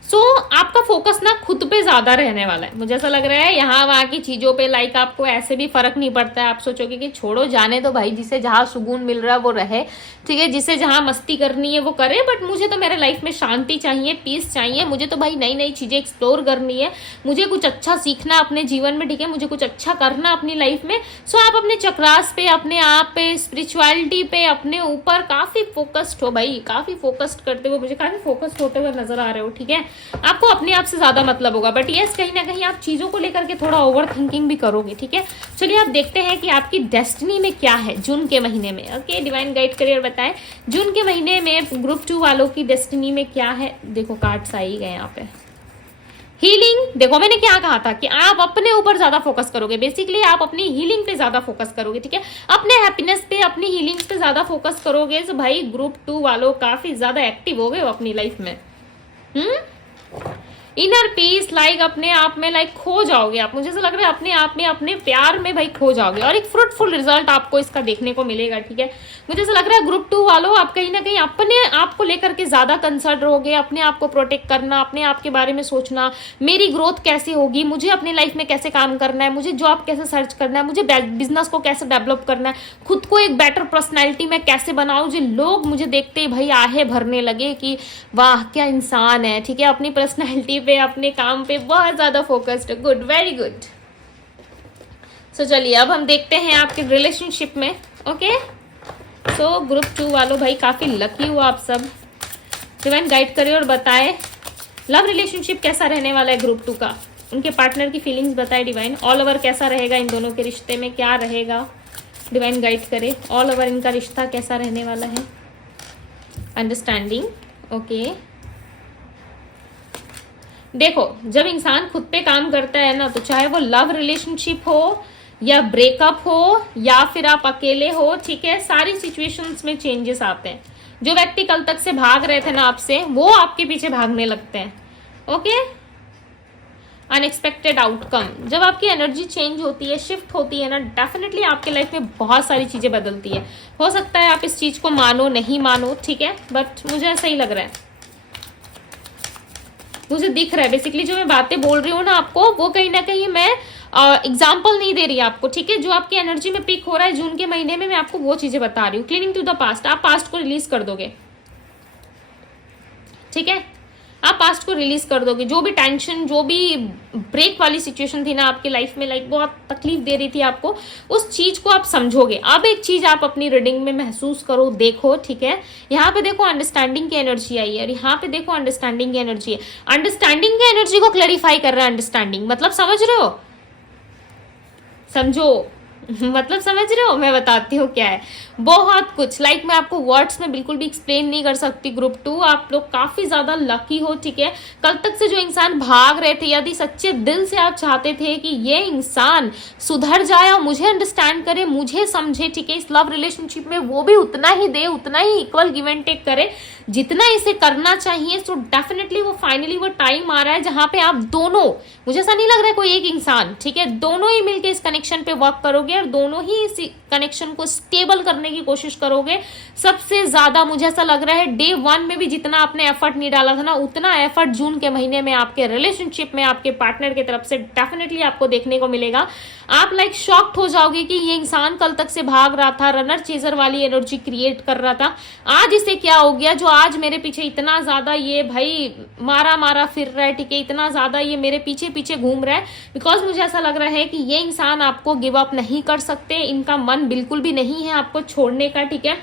so आपका फोकस ना खुद पे ज्यादा रहने वाला है, मुझे ऐसा लग रहा है। यहाँ वहाँ की चीजों पे लाइक आपको ऐसे भी फर्क नहीं पड़ता है, आप सोचोगे कि छोड़ो, जाने दो भाई, जिसे जहाँ सुकून मिल रहा है वो रहे, ठीक है, जिसे जहाँ मस्ती करनी है वो करे, बट मुझे तो मेरे लाइफ में शांति चाहिए, पीस चाहिए, मुझे तो भाई नई नई चीजें एक्सप्लोर करनी है, मुझे कुछ अच्छा सीखना अपने जीवन में, ठीक है, मुझे कुछ अच्छा करना अपनी लाइफ में। सो आप अपने चक्रास पे, अपने आप पे, स्पिरिचुअलिटी पे, अपने ऊपर काफी फोकस्ड हो भाई, काफी फोकस्ड करते हुए, मुझे काफी फोकस्ड होते हुए नजर आ रहे हो, ठीक है। आपको अपने आप से ज्यादा मतलब होगा, बट यस, कहीं ना कहीं आप चीजों को लेकर के थोड़ा ओवर थिंकिंग भी करोगे, ठीक है। चलिए आप देखते हैं कि आपकी डेस्टिनी में क्या है जून के महीने में। ओके, डिवाइन गाइड करिए और बताएं जून के महीने में ग्रुप 2 वालों की डेस्टिनी में क्या है। देखो, कार्ड्स आ ही गए यहाँ पे। हीलिंग, देखो मैंने क्या कहा था कि आप अपने ऊपर ज्यादा फोकस करोगे, बेसिकली आप अपनी हीलिंग पे ज्यादा फोकस करोगे, ठीक है, अपने हैप्पीनेस पे, अपनी हीलिंग पे ज्यादा फोकस करोगे। तो भाई ग्रुप 2 वालों काफी ज्यादा एक्टिव हो गए हो अपनी लाइफ में। इनर पीस, लाइक अपने आप में लाइक खो जाओगे आप, मुझे ऐसा लग रहा है अपने आप में, अपने प्यार में भाई खो जाओगे, और एक फ्रूटफुल रिजल्ट आपको इसका देखने को मिलेगा, ठीक है। मुझे ऐसा लग रहा है ग्रुप 2 वालों, आप कहीं ना कहीं अपने आप को लेकर के ज्यादा कंसर्न रहोगे, अपने आप को प्रोटेक्ट करना, अपने आप के बारे में सोचना, मेरी ग्रोथ कैसे होगी, मुझे अपनी लाइफ में कैसे काम करना है, मुझे जॉब कैसे सर्च करना है, मुझे बिजनेस को कैसे डेवलप करना है, खुद को एक बेटर पर्सनैलिटी में कैसे बनाऊं जो लोग मुझे देखते ही भाई आहे भरने लगे कि वाह क्या इंसान है, ठीक है। अपनी पर्सनैलिटी पे, अपने काम पे बहुत ज्यादा focused. Good, very good. So चलिए अब हम देखते हैं आपके रिलेशनशिप में। ओके, सो ग्रुप 2 वालों भाई काफी लकी हो आप सब। डिवाइन गाइड करिए और बताए लव रिलेशनशिप कैसा रहने वाला है ग्रुप 2 का, उनके पार्टनर की फीलिंग्स बताए डिवाइन। ऑल ओवर कैसा रहेगा इन दोनों के रिश्ते में, क्या रहेगा, डिवाइन गाइड करे। ऑल ओवर इनका रिश्ता कैसा रहने वाला है। Understanding, okay. देखो जब इंसान खुद पे काम करता है ना, तो चाहे वो लव रिलेशनशिप हो या ब्रेकअप हो या फिर आप अकेले हो, ठीक है, सारी सिचुएशंस में चेंजेस आते हैं। जो व्यक्ति कल तक से भाग रहे थे ना आपसे, वो आपके पीछे भागने लगते हैं। ओके, अनएक्सपेक्टेड आउटकम, जब आपकी एनर्जी चेंज होती है, शिफ्ट होती है ना, डेफिनेटली आपके लाइफ में बहुत सारी चीजें बदलती है। हो सकता है आप इस चीज को मानो नहीं मानो, ठीक है, बट मुझे ऐसा ही लग रहा है, मुझे दिख रहा है। बेसिकली जो मैं बातें बोल रही हूँ ना आपको, वो कहीं ना कहीं मैं एग्जाम्पल नहीं दे रही आपको, ठीक है। जो आपकी एनर्जी में पीक हो रहा है जून के महीने में, मैं आपको वो चीजें बता रही हूँ। क्लीनिंग टू द पास्ट, आप पास्ट को रिलीज कर दोगे, ठीक है, आप पास्ट को रिलीज कर दोगे। जो भी टेंशन, जो भी ब्रेक वाली सिचुएशन थी ना आपकी लाइफ में, लाइक बहुत तकलीफ दे रही थी आपको, उस चीज को आप समझोगे। अब एक चीज आप अपनी रीडिंग में महसूस करो, देखो, ठीक है। यहाँ पे देखो अंडरस्टैंडिंग की एनर्जी आई है, और यहाँ पे देखो अंडरस्टैंडिंग की एनर्जी है। अंडरस्टैंडिंग की एनर्जी को क्लैरिफाई कर रहा है अंडरस्टैंडिंग, मतलब समझ रहे हो, समझो मतलब समझ रहे हो, मैं बताती हूँ क्या है। बहुत कुछ, लाइक मैं आपको वर्ड्स में बिल्कुल भी एक्सप्लेन नहीं कर सकती। ग्रुप 2 आप लोग काफी ज्यादा लकी हो, ठीक है। कल तक से जो इंसान भाग रहे थे, यदि सच्चे दिल से आप चाहते थे कि ये इंसान सुधर जाए और मुझे अंडरस्टैंड करे, मुझे समझे, ठीक है, इस लव रिलेशनशिप में वो भी उतना ही दे, उतना ही इक्वल गिव एंड टेक करे जितना इसे करना चाहिए, सो डेफिनेटली वो फाइनली वो टाइम आ रहा है जहां पे आप दोनों, मुझे ऐसा नहीं लग रहा है कोई एक इंसान, ठीक है, दोनों ही मिलकर इस कनेक्शन पे वर्क करोगे और दोनों ही इस कनेक्शन को स्टेबल करने की कोशिश करोगे। सबसे ज्यादा मुझे ऐसा लग रहा है डे 1 में भी जितना आपने एफर्ट नहीं डाला था ना, उतना एफर्ट जून के महीने में आपके रिलेशनशिप में आपके पार्टनर की तरफ से डेफिनेटली आपको देखने को मिलेगा। आप लाइक शॉक्ड हो जाओगे कि ये इंसान कल तक से भाग रहा था, रनर चेजर वाली एनर्जी क्रिएट कर रहा था, आज इसे क्या हो गया जो आज मेरे पीछे इतना ज्यादा ये भाई मारा मारा फिर रहा है, ठीक है, इतना ज्यादा ये मेरे पीछे पीछे घूम रहा है। बिकॉज मुझे ऐसा लग रहा है कि ये इंसान आपको गिव अप नहीं कर सकते, इनका मन बिल्कुल भी नहीं है आपको छोड़ने का, ठीक है,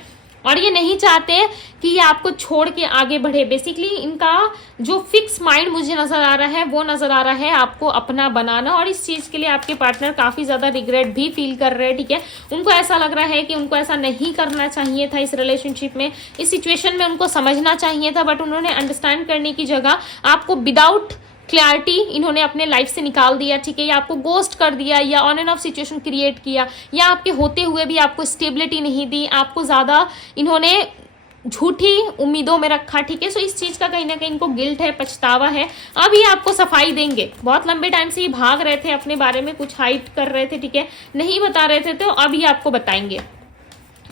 और ये नहीं चाहते कि ये आपको छोड़ के आगे बढ़े। बेसिकली इनका जो फिक्स माइंड मुझे नजर आ रहा है, वो नजर आ रहा है आपको अपना बनाना, और इस चीज के लिए आपके पार्टनर काफी ज्यादा रिग्रेट भी फील कर रहे हैं, ठीक है। उनको ऐसा लग रहा है कि उनको ऐसा नहीं करना चाहिए था इस रिलेशनशिप में, इस सिचुएशन में उनको समझना चाहिए था, बट उन्होंने अंडरस्टैंड करने की जगह आपको विदाउट क्लैरिटी इन्होंने अपने लाइफ से निकाल दिया, ठीक है, या आपको गोस्ट कर दिया, या on end of situation create किया, या आपके होते हुए भी आपको स्टेबिलिटी नहीं दी, आपको ज्यादा इन्होंने झूठी उम्मीदों में रखा, ठीक है। सो इस चीज का कहीं ना कहीं इनको गिल्ट है, पछतावा है। अब ये आपको सफाई देंगे। बहुत लंबे टाइम से ये भाग रहे थे, अपने बारे में कुछ हाइड कर रहे थे, ठीक है, नहीं बता रहे थे, तो अब ये आपको बताएंगे।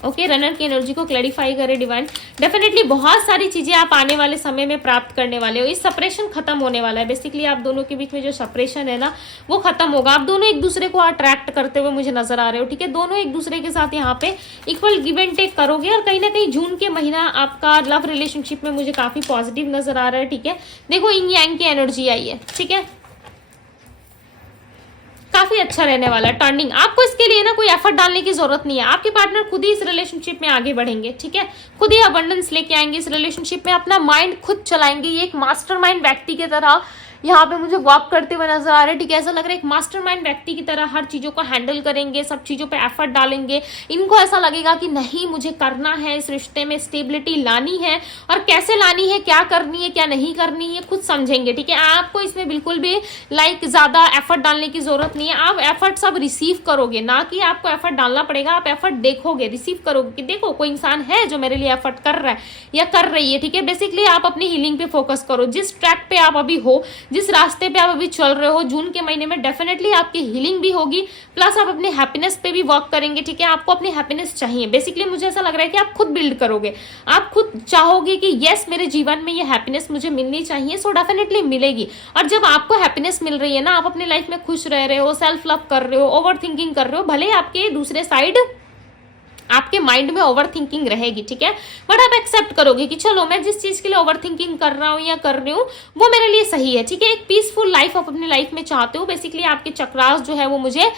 ओके, रनर की एनर्जी को क्लैरिफाई करे डिवाइन। डेफिनेटली बहुत सारी चीजें आप आने वाले समय में प्राप्त करने वाले हो। इस सेपरेशन खत्म होने वाला है। बेसिकली आप दोनों के बीच में जो सेपरेशन है ना, वो खत्म होगा। आप दोनों एक दूसरे को अट्रैक्ट करते हुए मुझे नजर आ रहे हो, ठीक है। दोनों एक दूसरे के साथ यहाँ पे इक्वल गिव एंड टेक करोगे, और कहीं ना कहीं जून के महीना आपका लव रिलेशनशिप में मुझे काफी पॉजिटिव नजर आ रहा है, ठीक है। देखो इन यांग की एनर्जी आई है, ठीक है, काफी अच्छा रहने वाला है। टर्निंग, आपको इसके लिए ना कोई एफर्ट डालने की जरूरत नहीं है। आपके पार्टनर खुद ही इस रिलेशनशिप में आगे बढ़ेंगे, ठीक है, खुद ही अबंडेंस लेके आएंगे इस रिलेशनशिप में, अपना माइंड खुद चलाएंगे। ये एक मास्टरमाइंड व्यक्ति की तरह यहाँ पे मुझे वॉक करते हुए नजर आ रहे हैं, ठीक है। ऐसा लग रहा है एक मास्टरमाइंड व्यक्ति की तरह हर चीजों को हैंडल करेंगे, सब चीजों पे एफर्ट डालेंगे। इनको ऐसा लगेगा कि नहीं, मुझे करना है, इस रिश्ते में स्टेबिलिटी लानी है, और कैसे लानी है, क्या करनी है, क्या नहीं करनी है, खुद समझेंगे, ठीक है। आपको इसमें बिल्कुल भी लाइक ज्यादा एफर्ट डालने की जरूरत नहीं है। आप एफर्ट सब रिसीव करोगे, ना कि आपको एफर्ट डालना पड़ेगा। आप एफर्ट देखोगे, रिसीव करोगे कि देखो कोई इंसान है जो मेरे लिए एफर्ट कर रहा है या कर रही है, ठीक है। बेसिकली आप अपनी हीलिंग पे फोकस करो। जिस ट्रैक पे आप अभी हो, जिस रास्ते पे आप अभी चल रहे हो, जून के महीने में डेफिनेटली आपकी हीलिंग भी होगी, प्लस आप अपने हैप्पीनेस पे भी वर्क करेंगे, ठीक है। आपको अपनी हैप्पीनेस चाहिए, बेसिकली मुझे ऐसा लग रहा है कि आप खुद बिल्ड करोगे, आप खुद चाहोगे कि यस मेरे जीवन में ये हैप्पीनेस मुझे मिलनी चाहिए, सो डेफिनेटली मिलेगी। और जब आपको हैप्पीनेस मिल रही है ना, आप अपने लाइफ में खुश रह रहे हो, सेल्फ लव कर रहे हो, ओवर थिंकिंग कर रहे हो, भले आपके दूसरे साइड आपके माइंड में ओवर थिंकिंग रहेगी, ठीक है, बट आप एक्सेप्ट करोगे कि चलो मैं जिस चीज के लिए ओवर थिंकिंग कर रहा हूँ या कर रही हूँ वो मेरे लिए सही है, ठीक है। एक पीसफुल लाइफ आप अपनी लाइफ में चाहते हो, बेसिकली आपके चक्रास जो है वो मुझे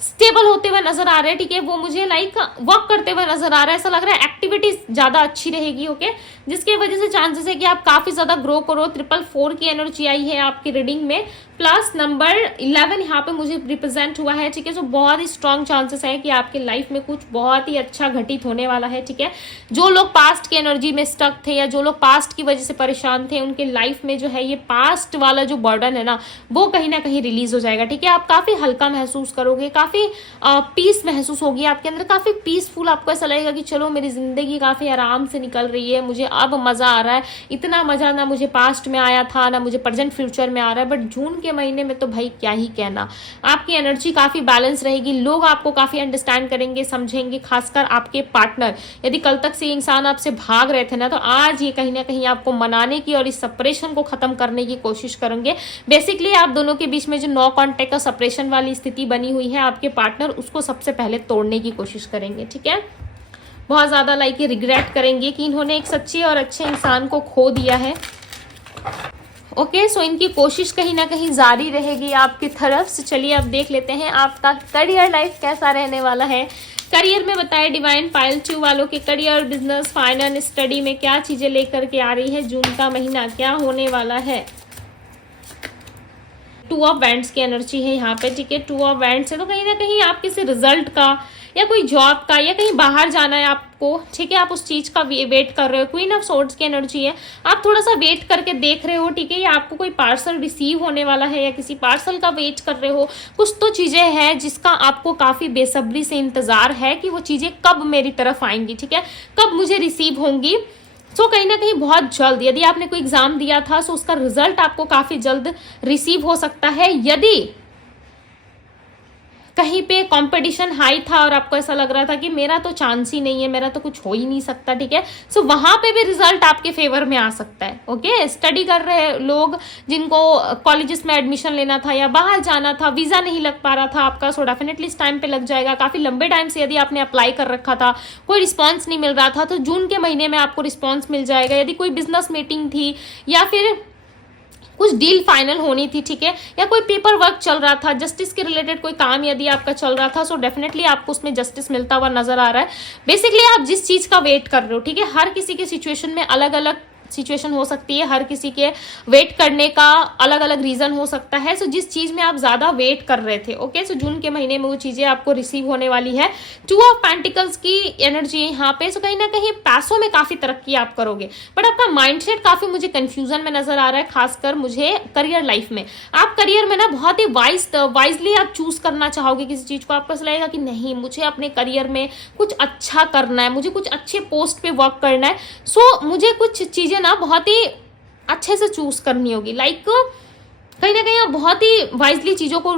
स्टेबल होते हुए नजर आ रहे हैं, ठीक है, वो मुझे लाइक वर्क करते हुए नजर आ रहा है, ऐसा लग रहा है एक्टिविटीज ज्यादा अच्छी रहेगी, ओके, जिसकी वजह से चांसेस है कि आप काफी ज्यादा ग्रो करो। 444 की एनर्जी आई है आपकी रीडिंग में, प्लस नंबर 11 यहाँ पे मुझे रिप्रेजेंट हुआ है, ठीक है। जो बहुत ही स्ट्रॉन्ग चांसेस है कि आपके लाइफ में कुछ बहुत ही अच्छा घटित होने वाला है, ठीक है। जो लोग पास्ट की एनर्जी में स्टक थे या जो लोग पास्ट की वजह से परेशान थे, उनके लाइफ में जो है ये पास्ट वाला जो बर्डन है ना वो कहीं ना कहीं रिलीज हो जाएगा, ठीक है। आप काफी हल्का महसूस करोगे, काफी पीस महसूस होगी आपके अंदर, काफी पीसफुल, आपको ऐसा लगेगा कि चलो मेरी जिंदगी काफी आराम से निकल रही है, मुझे अब मजा आ रहा है। इतना मजा ना मुझे पास्ट में आया था ना मुझे प्रेजेंट फ्यूचर में आ रहा है, बट जून के महीने में तो भाई क्या ही कहना, आपकी एनर्जी काफी बैलेंस रहेगी, लोग आपको काफी अंडरस्टैंड करेंगे, समझेंगे, खासकर आपके पार्टनर। यदि कल तक से इंसान आपसे भाग रहे थे ना, तो आज ये कहीं ना कहीं आपको मनाने की और इस सेपरेशन को खत्म करने की कोशिश करेंगे। बेसिकली आप दोनों के बीच में जो नो कॉन्टेक्ट का सेपरेशन वाली स्थिति बनी हुई है, आपके पार्टनर उसको सबसे पहले तोड़ने की कोशिश करेंगे, ठीक है। बहुत ज्यादा लाइक रिग्रेट करेंगे कि इन्होंने एक सच्चे और अच्छे इंसान को खो दिया है, ओके। सो इनकी कोशिश कहीं ना कहीं जारी रहेगी आपकी तरफ से। चलिए अब देख लेते हैं आपका करियर लाइफ कैसा रहने वाला है। करियर में बताए डिवाइन पाइल 2 वालों के करियर, बिजनेस, फाइनेंस, स्टडी में क्या चीजें लेकर के आ रही है, जून का महीना क्या होने वाला है। 2 ऑफ वैंड्स की एनर्जी है यहाँ पे, ठीक है। 2 ऑफ वैंड्स है तो कहीं ना कहीं आप किसी रिजल्ट का या कोई जॉब का या कहीं बाहर जाना है आपको, ठीक है, आप उस चीज का वेट कर रहे हो। क्वीन ऑफ सोर्ड्स की एनर्जी है, आप थोड़ा सा वेट करके देख रहे हो, ठीक है, या आपको कोई पार्सल रिसीव होने वाला है या किसी पार्सल का वेट कर रहे हो। कुछ तो चीजें हैं जिसका आपको काफी बेसब्री से इंतजार है कि वो चीजें कब मेरी तरफ आएंगी, ठीक है, कब मुझे रिसीव होंगी। सो कहीं ना कहीं बहुत जल्द, यदि आपने कोई एग्जाम दिया था तो उसका रिजल्ट आपको काफी जल्द रिसीव हो सकता है। यदि कहीं पे कंपटीशन हाई था और आपको ऐसा लग रहा था कि मेरा तो चांस ही नहीं है, मेरा तो कुछ हो ही नहीं सकता, ठीक है, सो वहां पे भी रिजल्ट आपके फेवर में आ सकता है, ओके। स्टडी कर रहे लोग जिनको कॉलेजेस में एडमिशन लेना था या बाहर जाना था, वीजा नहीं लग पा रहा था आपका, सो डेफिनेटली इस टाइम पे लग जाएगा। काफी लंबे टाइम से यदि आपने अप्लाई कर रखा था, कोई रिस्पॉन्स नहीं मिल रहा था, तो जून के महीने में आपको रिस्पॉन्स मिल जाएगा। यदि कोई बिजनेस मीटिंग थी या फिर कुछ डील फाइनल होनी थी, ठीक है, या कोई पेपर वर्क चल रहा था, जस्टिस के रिलेटेड कोई काम यदि आपका चल रहा था, सो डेफिनेटली आपको उसमें जस्टिस मिलता हुआ नजर आ रहा है। बेसिकली आप जिस चीज का वेट कर रहे हो, ठीक है, हर किसी के सिचुएशन में अलग अलग सिचुएशन हो सकती है, हर किसी के वेट करने का अलग अलग रीजन हो सकता है। सो जिस चीज में आप ज्यादा वेट कर रहे थे, ओके, सो जून के महीने में वो चीजें आपको रिसीव होने वाली है। 2 ऑफ पेंटिकल्स की एनर्जी है यहाँ पे, सो कहीं ना कहीं पैसों में काफी तरक्की आप करोगे, बट आपका माइंडसेट काफी मुझे कंफ्यूजन में नजर आ रहा है, खासकर मुझे करियर लाइफ में। आप करियर में ना बहुत ही वाइजली आप चूज करना चाहोगे किसी चीज को, आपको ऐसा लगेगा कि नहीं मुझे अपने करियर में कुछ अच्छा करना है, मुझे कुछ अच्छे पोस्ट पे वर्क करना है, सो मुझे कुछ चीजें ना बहुत ही अच्छे से चूज करनी होगी। लाइक कहीं ना कहीं आप बहुत ही वाइजली चीजों को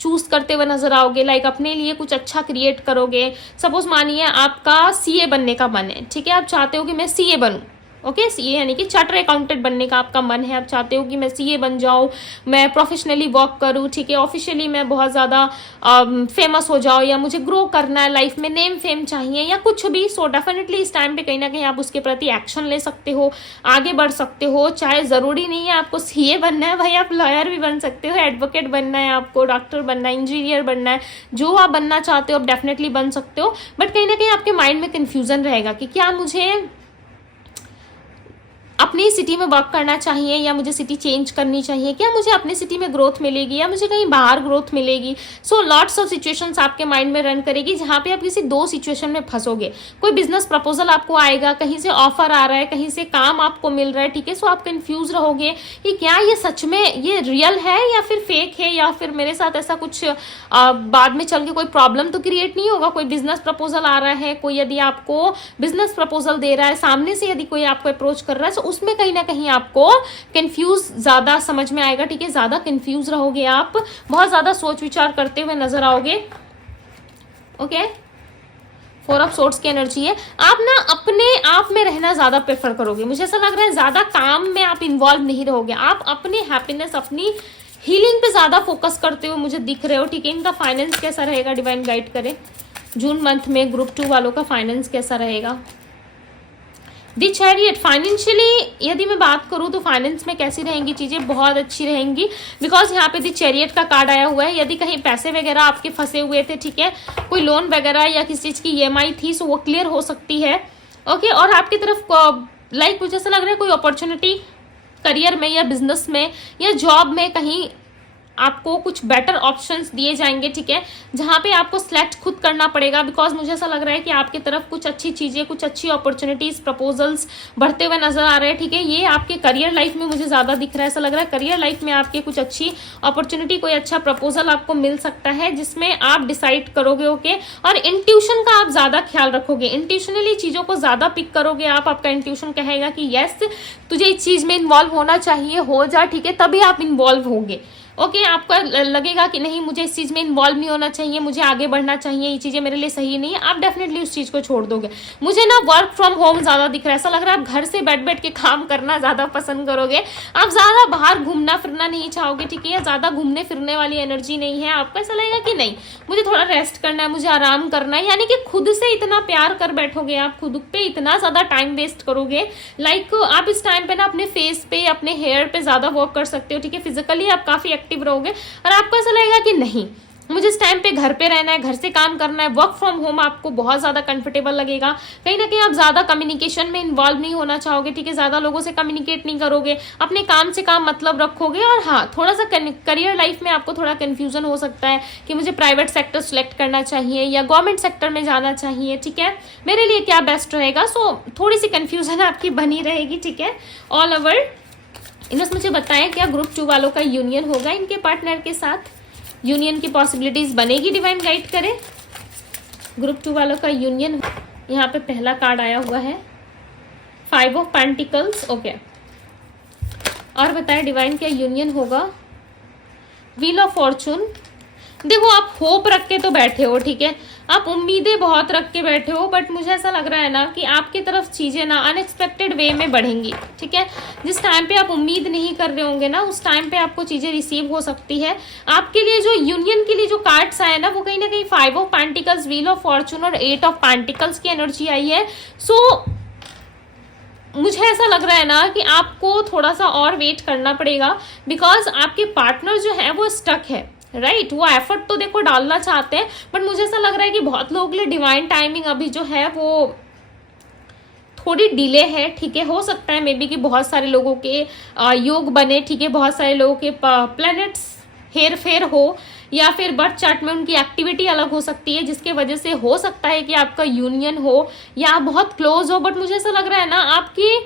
चूज करते हुए नजर आओगे, लाइक अपने लिए कुछ अच्छा क्रिएट करोगे। सपोज मानिए आपका सीए बनने का मन है, ठीक है, आप चाहते हो कि मैं सीए बनूं, ओके, सीए यानी कि चार्टर अकाउंटेंट बनने का आपका मन है, आप चाहते हो कि मैं सीए बन जाऊं, मैं प्रोफेशनली वर्क करूं, ठीक है, ऑफिशियली मैं बहुत ज़्यादा फेमस हो जाऊं, या मुझे ग्रो करना है लाइफ में, नेम फेम चाहिए या कुछ भी। सो डेफिनेटली इस टाइम पे कहीं ना कहीं आप उसके प्रति एक्शन ले सकते हो, आगे बढ़ सकते हो। चाहे ज़रूरी नहीं है आपको सीए बनना है भाई, आप लॉयर भी बन सकते हो, एडवोकेट बनना है आपको, डॉक्टर बनना है, इंजीनियर बनना है, जो आप बनना चाहते हो आप डेफिनेटली बन सकते हो। बट कहीं ना कहीं आपके माइंड में कन्फ्यूजन रहेगा कि क्या मुझे अपनी सिटी में वर्क करना चाहिए या मुझे सिटी चेंज करनी चाहिए, क्या मुझे अपनी सिटी में ग्रोथ मिलेगी या मुझे कहीं बाहर ग्रोथ मिलेगी। सो लॉट्स ऑफ सिचुएशंस आपके माइंड में रन करेगी, जहाँ पे आप किसी 2 सिचुएशन में फंसोगे। कोई बिजनेस प्रपोजल आपको आएगा, कहीं से ऑफर आ रहा है, कहीं से काम आपको मिल रहा है, ठीक है, सो आप कंफ्यूज रहोगे कि क्या ये सच में ये रियल है या फिर फेक है, या फिर मेरे साथ ऐसा कुछ बाद में चल के कोई प्रॉब्लम तो क्रिएट नहीं होगा। कोई बिजनेस प्रपोजल आ रहा है, कोई यदि आपको बिजनेस प्रपोजल दे रहा है, सामने से यदि कोई आपको अप्रोच कर रहा है, उसमें कहीं ना कहीं आपको कंफ्यूज ज़्यादा समझ में आएगा, ठीक है, ज़्यादा कंफ्यूज रहोगे आप, बहुत ज़्यादा सोच विचार करते हुए नजर आओगे। ओके, 4 ऑफ सोर्ड्स की एनर्जी है। आप ना अपने आप में रहना ज़्यादा प्रेफर करोगे, मुझे ऐसा लग रहा है ज़्यादा काम में आप इन्वॉल्व नहीं रहोगे, आप अपने हैप्पीनेस, अपनी हीलिंग पे ज़्यादा फोकस करते हुए मुझे दिख रहे हो, ठीक है। इनका फाइनेंस कैसा रहेगा, डिवाइन गाइड करें। जून मंथ में ग्रुप 2 वालों का फाइनेंस कैसा रहेगा। दी चैरियट, फाइनेंशियली यदि मैं बात करूं तो फाइनेंस में कैसी रहेंगी चीज़ें, बहुत अच्छी रहेंगी, बिकॉज यहाँ पे दी चैरियट का कार्ड आया हुआ है। यदि कहीं पैसे वगैरह आपके फंसे हुए थे, ठीक है, कोई लोन वगैरह या किसी चीज़ की EMI थी, सो वो क्लियर हो सकती है। ओके, और आपकी तरफ लाइक मुझे ऐसा लग रहा है कोई अपॉर्चुनिटी करियर में या बिजनेस में या जॉब में कहीं आपको कुछ बेटर ऑप्शंस दिए जाएंगे, ठीक है, जहाँ पे आपको सिलेक्ट खुद करना पड़ेगा, बिकॉज मुझे ऐसा लग रहा है कि आपकी तरफ कुछ अच्छी चीज़ें, कुछ अच्छी अपॉर्चुनिटीज, प्रपोजल्स बढ़ते हुए नजर आ रहे हैं, ठीक है। ये आपके करियर लाइफ में मुझे ज़्यादा दिख रहा है, ऐसा लग रहा है करियर लाइफ में आपके कुछ अच्छी अपॉर्चुनिटी, कोई अच्छा प्रपोजल आपको मिल सकता है जिसमें आप डिसाइड करोगे। ओके, और इंट्यूशन का आप ज़्यादा ख्याल रखोगे, इंट्यूशनली चीज़ों को ज़्यादा पिक करोगे आप, आपका इंट्यूशन कहेगा कि यस तुझे इस चीज़ में इन्वॉल्व होना चाहिए, हो जा, ठीक है, तभी आप इन्वॉल्व होगे। ओके, आपको लगेगा कि नहीं मुझे इस चीज़ में इन्वॉल्व नहीं होना चाहिए, मुझे आगे बढ़ना चाहिए, ये चीज़ें मेरे लिए सही नहीं है, आप डेफिनेटली उस चीज़ को छोड़ दोगे। मुझे ना वर्क फ्रॉम होम ज़्यादा दिख रहा है, ऐसा लग रहा है आप घर से बैठ के काम करना ज़्यादा पसंद करोगे, आप ज़्यादा बाहर घूमना फिरना नहीं चाहोगे, ठीक है, या ज़्यादा घूमने फिरने वाली एनर्जी नहीं है आपको। ऐसा लगेगा कि नहीं मुझे थोड़ा रेस्ट करना है, मुझे आराम करना है, यानी कि खुद से इतना प्यार कर बैठोगे आप, खुद पे इतना ज़्यादा टाइम वेस्ट करोगे। लाइक आप इस टाइम पे ना अपने फेस पे, अपने हेयर पे ज़्यादा वर्क कर सकते हो, ठीक है, फिजिकली आप काफ़ी एक्टिव रहोगे और आपको ऐसा लगेगा कि नहीं मुझे इस टाइम पे घर पे रहना है, घर से काम करना है, वर्क फ्रॉम होम आपको बहुत ज़्यादा कंफर्टेबल लगेगा। कहीं ना कहीं आप ज़्यादा कम्युनिकेशन में इन्वॉल्व नहीं होना चाहोगे, ठीक है, ज़्यादा लोगों से कम्युनिकेट नहीं करोगे, अपने काम से काम मतलब रखोगे। और हाँ, थोड़ा सा करियर लाइफ में आपको थोड़ा कन्फ्यूजन हो सकता है कि मुझे प्राइवेट सेक्टर सिलेक्ट करना चाहिए या गवर्नमेंट सेक्टर में जाना चाहिए, ठीक है, मेरे लिए क्या बेस्ट रहेगा। सो थोड़ी सी कन्फ्यूजन आपकी बनी रहेगी, ठीक है। ऑल ओवर इन्होंने मुझे बताया क्या ग्रुप 2 वालों का यूनियन होगा इनके पार्टनर के साथ, यूनियन की पॉसिबिलिटीज बनेगी, डिवाइन गाइड करे। ग्रुप 2 वालों का यूनियन, यहाँ पे पहला कार्ड आया हुआ है 5 ऑफ पेंटिकल्स। ओके, और बताए डिवाइन क्या यूनियन होगा। व्हील ऑफ फॉर्चून, देखो आप होप रख के तो बैठे हो, ठीक है, आप उम्मीदें बहुत रख के बैठे हो, बट मुझे ऐसा लग रहा है ना कि आपकी तरफ चीज़ें ना अनएक्सपेक्टेड वे में बढ़ेंगी, ठीक है। जिस टाइम पे आप उम्मीद नहीं कर रहे होंगे ना, उस टाइम पे आपको चीज़ें रिसीव हो सकती है। आपके लिए जो यूनियन के लिए जो कार्ड्स आए ना, वो कहीं ना कहीं 5 of pentacles, wheel of Fortune और 8 ऑफ पेंटिकल्स की एनर्जी आई है। सो मुझे ऐसा लग रहा है ना कि आपको थोड़ा सा और वेट करना पड़ेगा, बिकॉज आपके पार्टनर जो है वो स्टक है, राइट। वो एफर्ट तो देखो डालना चाहते हैं, बट मुझे ऐसा लग रहा है कि बहुत लोगों के लिए डिवाइन टाइमिंग अभी जो है वो थोड़ी डिले है, ठीक है। हो सकता है मे बी कि बहुत सारे लोगों के योग बने, ठीक है, बहुत सारे लोगों के प्लैनेट्स हेर फेर हो, या फिर बर्थ चार्ट में उनकी एक्टिविटी अलग हो सकती है, जिसके वजह से हो सकता है कि आपका यूनियन हो या आप बहुत क्लोज हो। बट मुझे ऐसा लग रहा है ना आपकी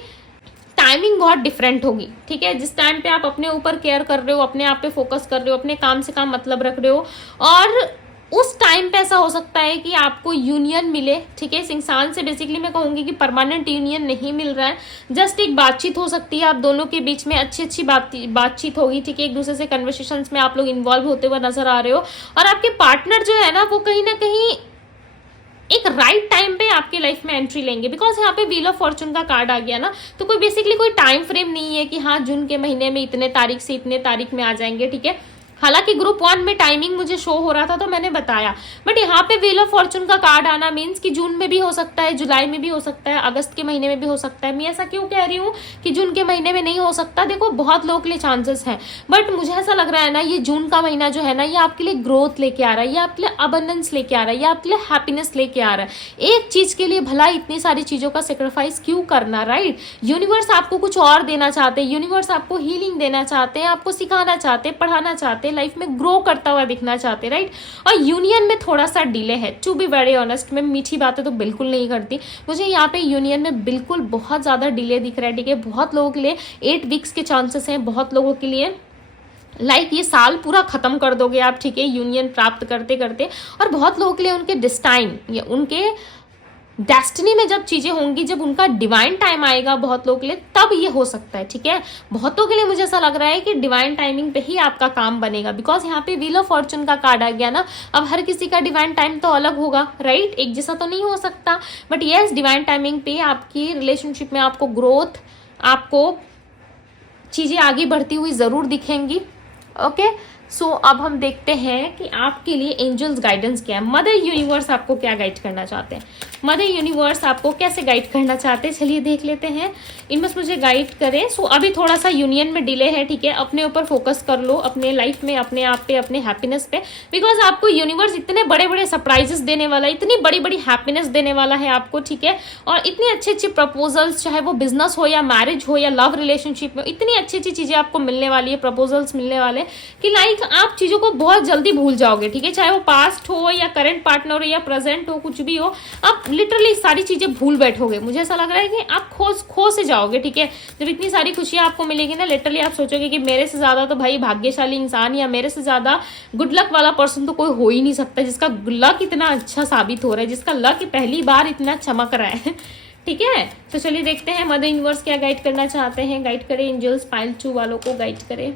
टाइमिंग बहुत डिफरेंट होगी, ठीक है। जिस टाइम पे आप अपने ऊपर केयर कर रहे हो, अपने आप पे फोकस कर रहे हो, अपने काम से काम मतलब रख रहे हो, और उस टाइम पे ऐसा हो सकता है कि आपको यूनियन मिले, ठीक है। इस इंसान से बेसिकली मैं कहूँगी कि परमानेंट यूनियन नहीं मिल रहा है, जस्ट एक बातचीत हो सकती है, आप दोनों के बीच में अच्छी बातचीत होगी, ठीक है। एक दूसरे से कन्वर्सेशंस में आप लोग इन्वॉल्व होते हुए नजर आ रहे हो, और आपके पार्टनर जो है ना वो कहीं ना कहीं एक राइट टाइम पे आपकी लाइफ में एंट्री लेंगे, बिकॉज यहाँ पे व्हील ऑफ फॉर्चून का कार्ड आ गया ना, तो कोई बेसिकली कोई टाइम फ्रेम नहीं है कि हाँ जून के महीने में इतने तारीख से इतने तारीख में आ जाएंगे, ठीक है। हालांकि ग्रुप 1 में टाइमिंग मुझे शो हो रहा था तो मैंने बताया, बट यहाँ पे व्हील ऑफ फॉर्चून का कार्ड आना मीन्स कि जून में भी हो सकता है, जुलाई में भी हो सकता है, अगस्त के महीने में भी हो सकता है। मैं ऐसा क्यों कह रही हूँ कि जून के महीने में नहीं हो सकता, देखो बहुत लोगों के लिए चांसेस हैं, बट मुझे ऐसा लग रहा है ना ये जून का महीना जो है ना, ये आपके लिए ग्रोथ लेके आ रहा है, ये आपके लिए अबंडेंस लेके आ रहा है, ये आपके लिए हैप्पीनेस लेके आ रहा है। एक चीज के लिए भला इतनी सारी चीजों का सेक्रीफाइस क्यों करना, राइट। यूनिवर्स आपको कुछ और देना चाहते हैं, यूनिवर्स आपको हीलिंग देना चाहते हैं, आपको सिखाना चाहते हैं, पढ़ाना चाहते हैं, लाइफ में ग्रो करता हुआ दिखना चाहते, राइट। और यूनियन में थोड़ा सा डिले है, टू बी वेरी ऑनेस्ट। मैं मीठी बातें तो बिल्कुल नहीं करती, मुझे यहाँ पे यूनियन में बिल्कुल बहुत ज्यादा डिले दिख रहा है, ठीक है। बहुत लोगों के लिए 8 वीक्स के चांसेस हैं, बहुत लोगों के लिए लाइक ये साल पूरा खत्म कर दोगे आप, ठीक है, यूनियन प्राप्त करते करते। और बहुत लोगों के लिए उनके डिस्टाइन या उनके डेस्टिनी में जब चीजें होंगी, जब उनका डिवाइन टाइम आएगा बहुत लोगों के लिए, तब ये हो सकता है, ठीक है। बहुतों के लिए मुझे ऐसा लग रहा है कि डिवाइन टाइमिंग पे ही आपका काम बनेगा, बिकॉज यहाँ पे व्हील ऑफ फॉर्चून का कार्ड आ गया ना। अब हर किसी का डिवाइन टाइम तो अलग होगा, राइट, एक जैसा तो नहीं हो सकता, बट यस डिवाइन टाइमिंग पे आपकी रिलेशनशिप में आपको ग्रोथ, आपको चीजें आगे बढ़ती हुई जरूर दिखेंगी। ओके, सो अब हम देखते हैं कि आपके लिए एंजल्स गाइडेंस क्या है, मदर यूनिवर्स आपको क्या गाइड करना चाहते हैं, मदर यूनिवर्स आपको कैसे गाइड करना चाहते हैं, चलिए देख लेते हैं। इनमें मुझे गाइड करें। सो अभी थोड़ा सा यूनियन में डिले है, ठीक है, अपने ऊपर फोकस कर लो, अपने लाइफ में, अपने आप पे, अपने हैप्पीनेस पे, बिकॉज आपको यूनिवर्स इतने बड़े बड़े सरप्राइजेस देने वाला है, इतनी बड़ी बड़ी हैप्पीनेस देने वाला है आपको, ठीक है, और इतनी अच्छी अच्छी प्रपोजल्स, चाहे वो बिजनेस हो या मैरिज हो या लव रिलेशनशिप में, इतनी अच्छी अच्छी चीजें आपको मिलने वाली है, प्रपोजल्स मिलने वाले कि लाइक आप चीजों को बहुत जल्दी भूल जाओगे, ठीक है, चाहे वो पास्ट हो या करंट पार्टनर हो या प्रेजेंट हो, कुछ भी हो, आप लिटरली सारी चीजें भूल बैठोगे। मुझे ऐसा लग रहा है कि आप खो से जाओगे, ठीक है, जब इतनी सारी खुशियां आपको मिलेगी ना, लिटरली आप सोचोगे कि मेरे से ज्यादा तो भाई भाग्यशाली इंसान या मेरे से ज्यादा गुड लक वाला पर्सन तो कोई हो ही नहीं सकता, जिसका लक इतना अच्छा साबित हो रहा है, जिसका लक पहली बार इतना चमक रहा है, ठीक है। तो चलिए देखते हैं मदर यूनिवर्स क्या गाइड करना चाहते हैं। गाइड करें एंजल्स, पाइल 2 वालों को गाइड करें।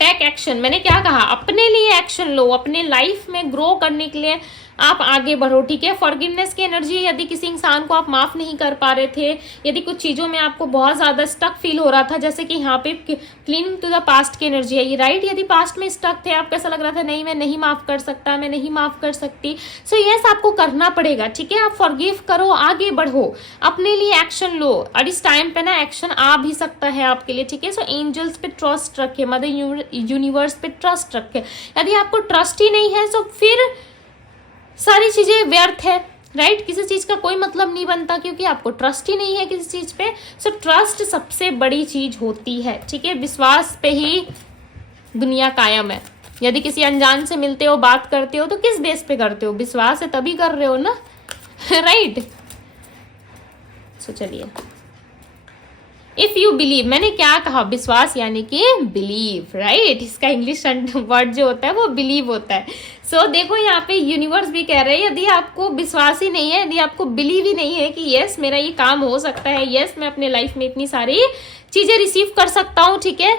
टेक एक्शन, मैंने क्या कहा, अपने लिए एक्शन लो, अपने लाइफ में ग्रो करने के लिए आप आगे बढ़ो, ठीक है। फॉरगिवनेस की एनर्जी, यदि किसी इंसान को आप माफ नहीं कर पा रहे थे, यदि कुछ चीजों में आपको बहुत ज्यादा स्टक फील हो रहा था, जैसे कि यहाँ पे क्लीनिंग टू द पास्ट की एनर्जी है ये, राइट, यदि पास्ट में स्टक थे, आपको ऐसा लग रहा था नहीं मैं नहीं माफ कर सकता, मैं नहीं माफ कर सकती, सो यस आपको करना पड़ेगा, ठीक है, आप फॉरगिव करो, आगे बढ़ो, अपने लिए एक्शन लो, और इस टाइम पे ना एक्शन आ भी सकता है आपके लिए, ठीक है। सो एंजल्स पे ट्रस्ट रखे, मदर यूनिवर्स पे ट्रस्ट रखे। यदि आपको ट्रस्ट ही नहीं है तो फिर सारी चीजें व्यर्थ है, राइट, किसी चीज का कोई मतलब नहीं बनता क्योंकि आपको ट्रस्ट ही नहीं है किसी चीज पे। सो ट्रस्ट सबसे बड़ी चीज होती है, ठीक है, विश्वास पे ही दुनिया कायम है। यदि किसी अनजान से मिलते हो, बात करते हो, तो किस बेस पे करते हो, विश्वास है तभी कर रहे हो ना, राइट। सो चलिए, इफ यू बिलीव, मैंने क्या कहा, विश्वास यानी कि बिलीव, राइट, इसका इंग्लिश वर्ड जो होता है वो बिलीव होता है। सो देखो यहाँ पे यूनिवर्स भी कह रहे हैं, यदि आपको विश्वास ही नहीं है, यदि आपको बिलीव ही नहीं है कि यस मेरा ये काम हो सकता है, यस मैं अपने लाइफ में इतनी सारी चीजें रिसीव कर सकता हूँ, ठीक है,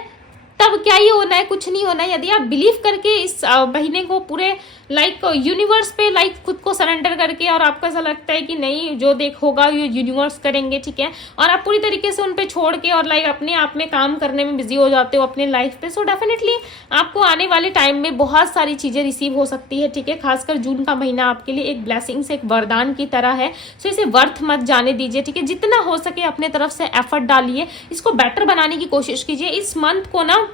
तब क्या ही होना है, कुछ नहीं होना है। यदि आप बिलीव करके इस महीने को पूरे लाइक यूनिवर्स पे लाइक खुद को सरेंडर करके, और आपको ऐसा लगता है कि नहीं जो देख होगा ये यूनिवर्स करेंगे, ठीक है, और आप पूरी तरीके से उन पे छोड़ के और लाइक अपने आप में काम करने में बिजी हो जाते हो अपने लाइफ पे, सो डेफिनेटली आपको आने वाले टाइम में बहुत सारी चीजें रिसीव हो सकती है, ठीक है। खासकर जून का महीना आपके लिए एक ब्लेसिंग्स, एक वरदान की तरह है, सो इसे वर्थ मत जाने दीजिए, ठीक है, जितना हो सके अपने तरफ से एफर्ट डालिए, इसको बेटर बनाने की कोशिश कीजिए, इस मंथ को ना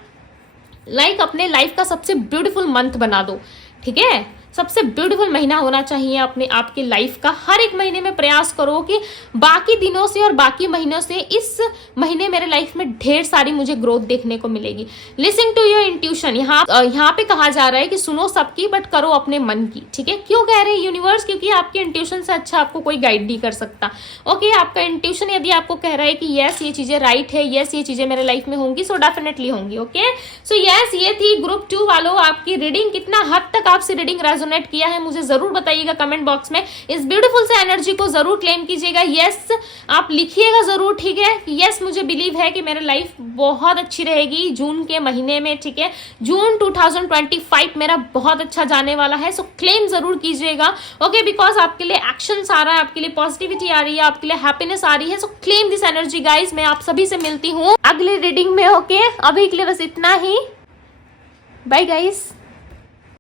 लाइक अपने लाइफ का सबसे ब्यूटीफुल मंथ बना दो, ठीक है, सबसे ब्यूटीफुल महीना होना चाहिए अपने आपकी लाइफ का। हर एक महीने में प्रयास करो कि बाकी दिनों से और बाकी महीनों से इस महीने मेरे लाइफ में ढेर सारी मुझे ग्रोथ देखने को मिलेगी। लिसन टू योर इंट्यूशन, यहाँ पे कहा जा रहा है कि सुनो सबकी बट करो अपने मन की, ठीक है। क्यों कह रहे हैं यूनिवर्स, क्योंकि आपके इंट्यूशन से अच्छा आपको कोई गाइड नहीं कर सकता। ओके, आपका इंट्यूशन यदि आपको कह रहा है कि यस ये चीजें राइट है, यस ये चीजें मेरे लाइफ में होंगी, सो डेफिनेटली होंगी। ओके, सो यस ये थी ग्रुप 2 वालों आपकी रीडिंग। कितना हद तक आपसे रीडिंग रेजोनेट किया है मुझे जरूर बताइएगा कमेंट बॉक्स में। इस ब्यूटीफुल से एनर्जी को जरूर क्लेम कीजिएगा, यस आप लिखिएगा जरूर, ठीक है, यस मुझे बिलीव है कि मेरी लाइफ बहुत अच्छी रहेगी जून के महीने में, ठीक है, जून 2025 मेरा बहुत अच्छा जाने वाला है, सो क्लेम जरूर कीजिएगा। ओके, बिकॉज आपके लिए एक्शन आ रहा है, आपके लिए पॉजिटिविटी आ रही है, आपके लिए हैप्पीनेस आ रही है, सो क्लेम दिस एनर्जी गाइज। मैं आप सभी से मिलती हूँ अगली रीडिंग में। ओके, अभी के लिए बस इतना ही, बाय गाइज।